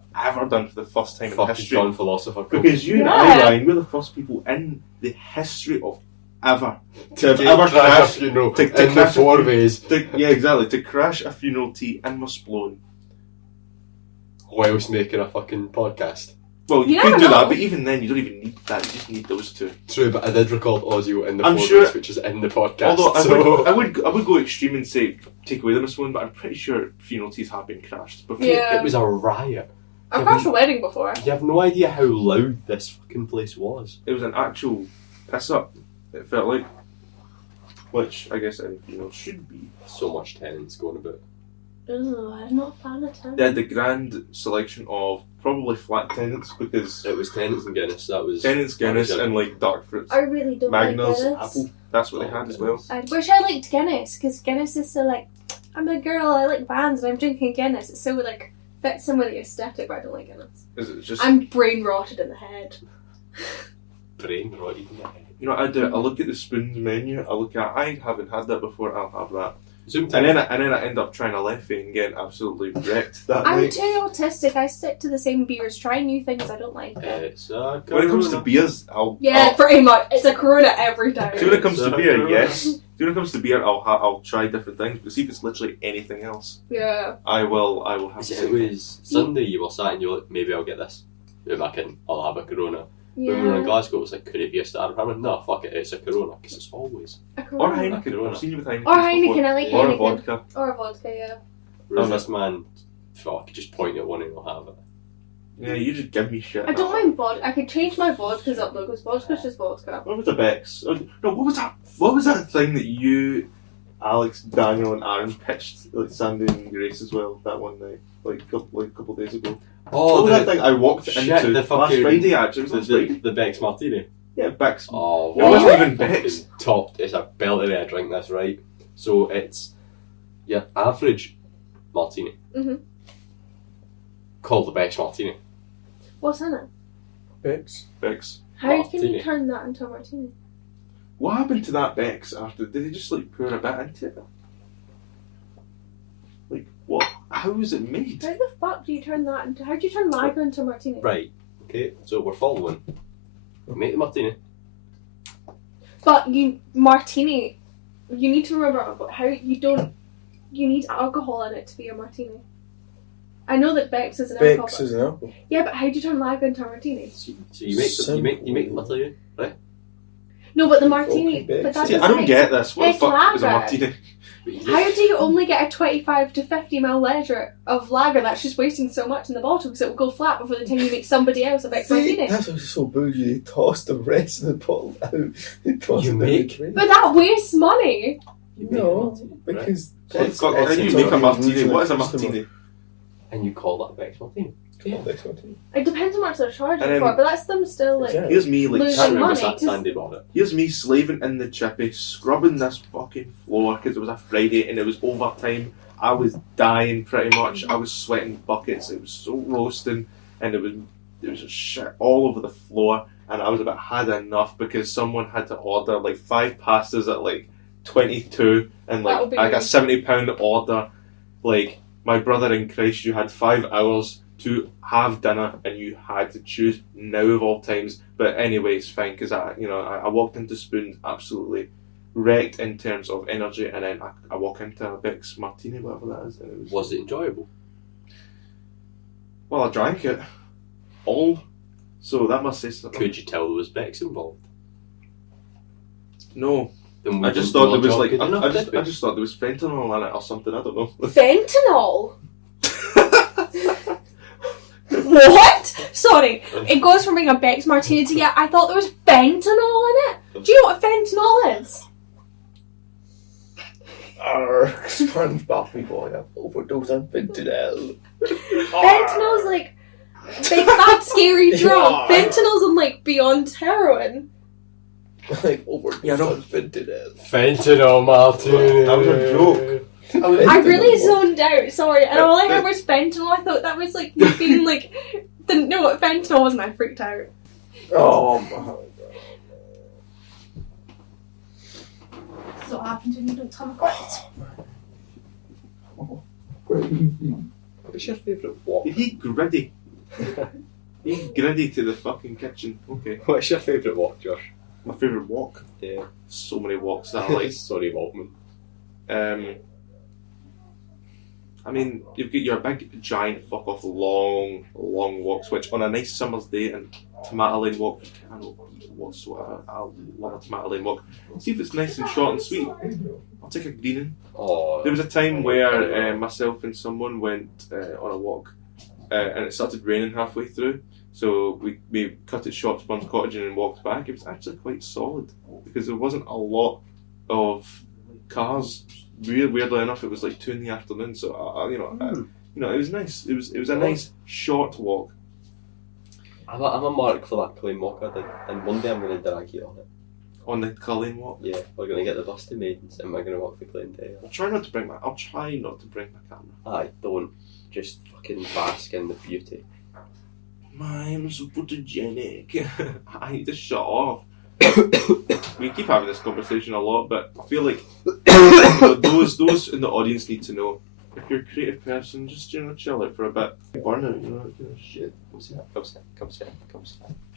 done for the first time in Fucking history. John Philosopher. Because you and Yeah. I, Ryan, we're the first people in the history of ever to have Gate ever crash a crashed. funeral to in the crash a fourways. Yeah, exactly. To crash a funeral tea in Mosplown. Whilst making a fucking podcast. Well, you You could never do know. that, but even then, you don't even need that. You just need those 2. True, but I did record audio in the I'm fourways, sure- which is in the podcast. Although so I would go extreme and say take away the Mosplown, but I'm pretty sure funeral teas have been crashed before. Yeah. it was a riot. I've crashed a wedding before. You have no idea how loud this fucking place was. It was an actual piss up. It felt like, which I guess any funeral should be. So much tenants going about. Ugh, I'm not a fan of They tenants. had the grand selection of probably flat tenants because It was tenants and Guinness. That was tenants, Guinness, that was and like dark fruits, I really don't like Magners, Guinness. apple. That's what they had as well. I wish I liked Guinness, because Guinness is so like, I'm a girl, I like bands, and I'm drinking Guinness. It's so like, fits in with the aesthetic, but I don't like Guinness. Is it just I'm brain rotted in the head. brain rotted in the head. you know? I do. I look at the spoons menu. I look at. I haven't had that before. I'll have that. Zoom And then I end up trying a leffy and getting absolutely wrecked that I'm night. too autistic, I stick to the same beers, try new things, I don't like it. It's a When it comes to Corona. beers, Yeah, pretty much. It's a Corona every time. See, when it comes to It's a beer, Corona. yes. See, when it comes to beer, I'll try different things. But see if it's literally anything else, Yeah. I will have to. It was Sunday. You were sat and you were like, maybe I'll get this. Maybe I can. I'll have a Corona. When we were in Yeah. Glasgow, it was like, could it be a Star? I went, no, fuck it, it's a Corona because it's always. A Or Corona. Heineken. Corona. I've seen you with Heineken. Or Heineken, before. I like Or a Heineken. vodka. Or a vodka, yeah. Whereas Oh, no. this man, I could just point at one and he'll have it. Yeah, you just give me shit. I don't mind vodka. I could change my vodkas up though, because vodka's just vodka. What was the Bex? Oh, no, what was that? What was that thing that you, Alex, Daniel, and Aaron pitched like Sandy and Grace as well that one night, like a couple days ago? Oh, what was that thing I walked shit, into the last fucking- Friday? Actually, it was last Friday. the Beck's Martini. Yeah, Bex. Oh, It wasn't what? even Beck's. Topped. It's a belter of a drink, that's right. So it's your average Martini. Mhm. Called the Beck's Martini. What's in it? Bex. Bex. How can Martini. you turn that into a martini? What happened to that Bex after? Did they just like pour a bit into it? Like what? How was it made? How the fuck do you turn that into? How do you turn lager into a martini? Right. Okay, so we're following. We make the Martini. But martini, you need to remember how you need alcohol in it to be a martini. I know that Beck's is an alcohol. Bex is an apple. Yeah, but how do you turn lager into a martini? So you make the Martini, right? No, but the martini. Okay, But that See, I doesn't don't make- get this. What the It's fuck is a lager. martini? But you How do you only get a 25 to 50 ml liter of lager? That's just wasting so much in the bottle because it will go flat before the time you make somebody else a Beck's See, martini. that's what's so bougie. They toss the rest of the bottle out. They toss You it make- out. But that wastes money. You make a No, Martini, right? because How do you make a martini? What is a martini? And you call that a Beck's Martini. Come on, Bex Martini. It depends how much they're charging And then- for, but that's them still like. Exactly. Here's me like Losing Can't remember money, that 'cause- Sandy bought it. Here's me slaving in the chippy, scrubbing this fucking floor because it was a Friday and it was overtime. I was dying pretty much. I was sweating buckets. It was so roasting, and there was just shit all over the floor. And I was about had enough because someone had to order like 5 pastas at like 22, and That would like be I got rude. £70 order. Like my brother in Christ, you had 5 hours to have dinner and you had to choose now of all times. But anyway, it's fine because I walked into Spoons absolutely wrecked in terms of energy, and then I walk into a Beck's Martini, whatever that is, and it Was it enjoyable? well, I drank it all, so that must say something. Could you tell there was Beck's involved? No, Then I we just didn't thought do there our was job like good enough, I did we? just thought there was fentanyl in it or something. I don't know. Fentanyl? What? Sorry. It goes from being a Beck's martini to I thought there was fentanyl in it. Do you know what fentanyl is? Arr, SpongeBob, me boy, I've overdosed on fentanyl. Fentanyl's like big fat scary drug. Yeah. Fentanyl's on like beyond heroin. Like over fentanyl. Fentanyl, Martin. That was a joke. I really zoned out, sorry, and all I heard was fentanyl. I thought that was like me being like, didn't know what fentanyl was, and I freaked out. Oh my god. So what happens when you don't come across? What's your favourite walk? He gritty. He gritty to the fucking kitchen. Okay. What's your favourite walk, Josh? My favourite walk. Yeah. So many walks that I like. Sorry, Walkman. I mean, you've got your big, giant, fuck off, long walks, which on a nice summer's day and tomato lane walk, you cannot beat whatsoever. I love a tomato lane walk. See if it's nice and short and sweet. I'll take a greening. Oh. There was a time where myself and someone went on a walk and it started raining halfway through. So we cut it short to Bun's Cottage and then walked back. It was actually quite solid because there wasn't a lot of cars. Weirdly enough, it was like 2 PM, so it was nice. It was a nice short walk. I'm a mark for that claim walk I did, and one day I'm going to drag you on it. On the Cullen walk. Yeah, we're going to get the bus to Maidens and we're going to walk the claim day. I'll try not to bring my camera. Aye, don't. Just fucking bask in the beauty. I'm so photogenic. I need to shut off. We keep having this conversation a lot, but I feel like those in the audience need to know. If you're a creative person, just chill out for a bit. Burnout, shit. Come sit.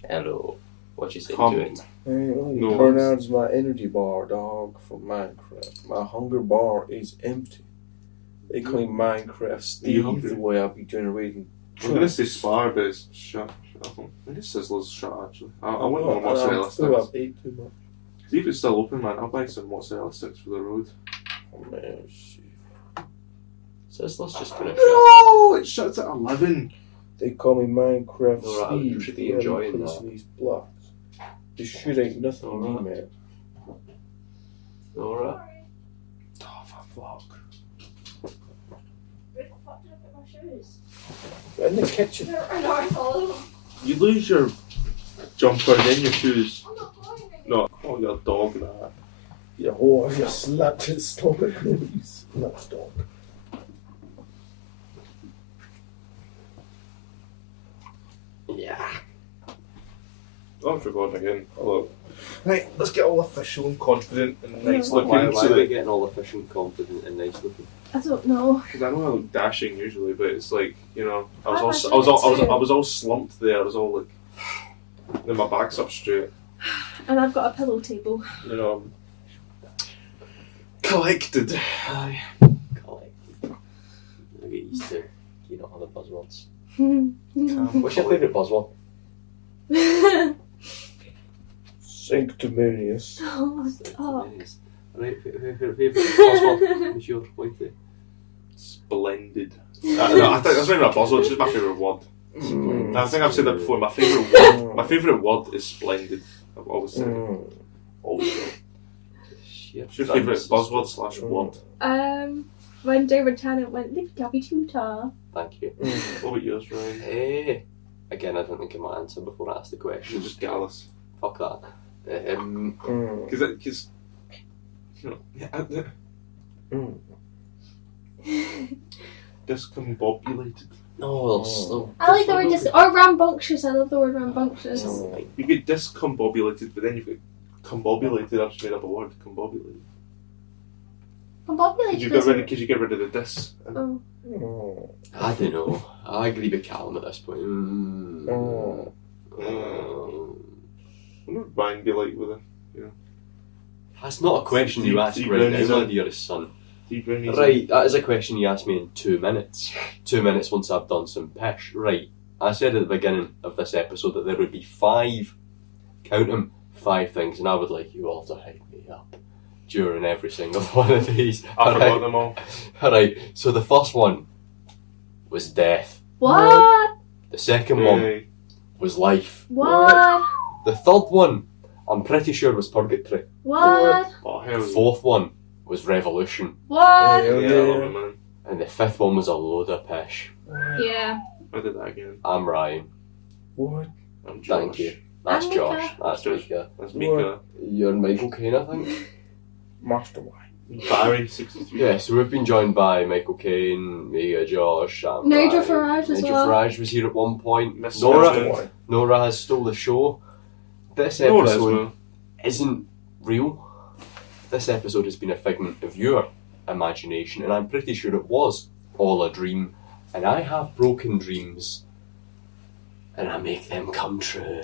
Hello. What you say Come. doing? No. Bernard's my energy bar, dog, from Minecraft. My hunger bar is empty. They claim Minecraft Steve the way I'll be generating. I'm gonna say spar, but it's shut. Maybe Sizzler's shut actually. I want more mozzarella sticks. I've ate too much. See if it's still open, man. I'll buy some mozzarella sticks for the road. Oh man, shit. Sizzler's just going to shut. No, it shuts at 11. They call me Minecraft Alright, you Steve. should be enjoying that. These blocks. This shit ain't nothing to me, man. Alright. Oh, for fuck. Where the fuck did I put my shoes? In the kitchen. I follow. You lose your jumper, then your shoes. I'm not going anywhere. No, oh, your dog that. Yeah, oh, I just slapped his stomach. He's not dog. Yeah. Oh, it's recording again. Hello. Right, let's get all official and confident and nice Why looking. are we getting all efficient, confident and nice looking? I don't know. Because I know I look dashing usually, but it's like, I was all slumped there. I was all like, then my back's up straight. And I've got a pillow table. Collected. Aye. Collected. I'll get used to all the buzzwords. What's your favourite buzzword? Sanctimonious. Oh, stop. Right, favourite buzzword? What's your pointy? Splendid. No, I think that's not even a buzzword. It's just my favourite word. I think I've said that before. My favourite word is splendid. I've always said it. Always said it. What's your favourite buzzword / word? When David Tennant went, lift up your tutor. Thank you. What about yours, Ryan? Again, I don't think I might answer before I ask the question. Just gallus. Fuck that. Because discombobulated. No, slow. I like the word or rambunctious. I love the word rambunctious. You get discombobulated, but then you've got combobulated. I've just made up a word. Combobulated. Combobulated. Because you get rid of the dis. Oh. I don't know. I agree with Calum at this point. What would mine be like with it? That's not a question you ask right now, my dearest son. Right, that is a question you asked me in 2 minutes. 2 minutes once I've done some pish. Right, I said at the beginning of this episode that there would be 5, count them, 5 things, and I would like you all to hype me up during every single one of these. I forgot them all. Alright, so the first one was death. What? The second one was life. What? The third one, I'm pretty sure was purgatory. What? Oh, hell The fourth one was revolution. What? yeah, I love it, man. And the fifth one was a load of pish. Yeah. I did that again. I'm Ryan. What? I'm Josh. Thank you. That's And Josh. Mica. That's Mica. That's Mica. You're Michael Caine, I think. Master Why. Barry 63. Yeah, so we've been joined by Michael Caine, Mia, Josh, and Nigel Brian. Farage as Nigel well. Farage was here at one point. Miss Nora, Sargent. Nora has stole the show. This Nora's episode well. isn't real. This episode has been a figment of your imagination, and I'm pretty sure it was all a dream. And I have broken dreams, and I make them come true.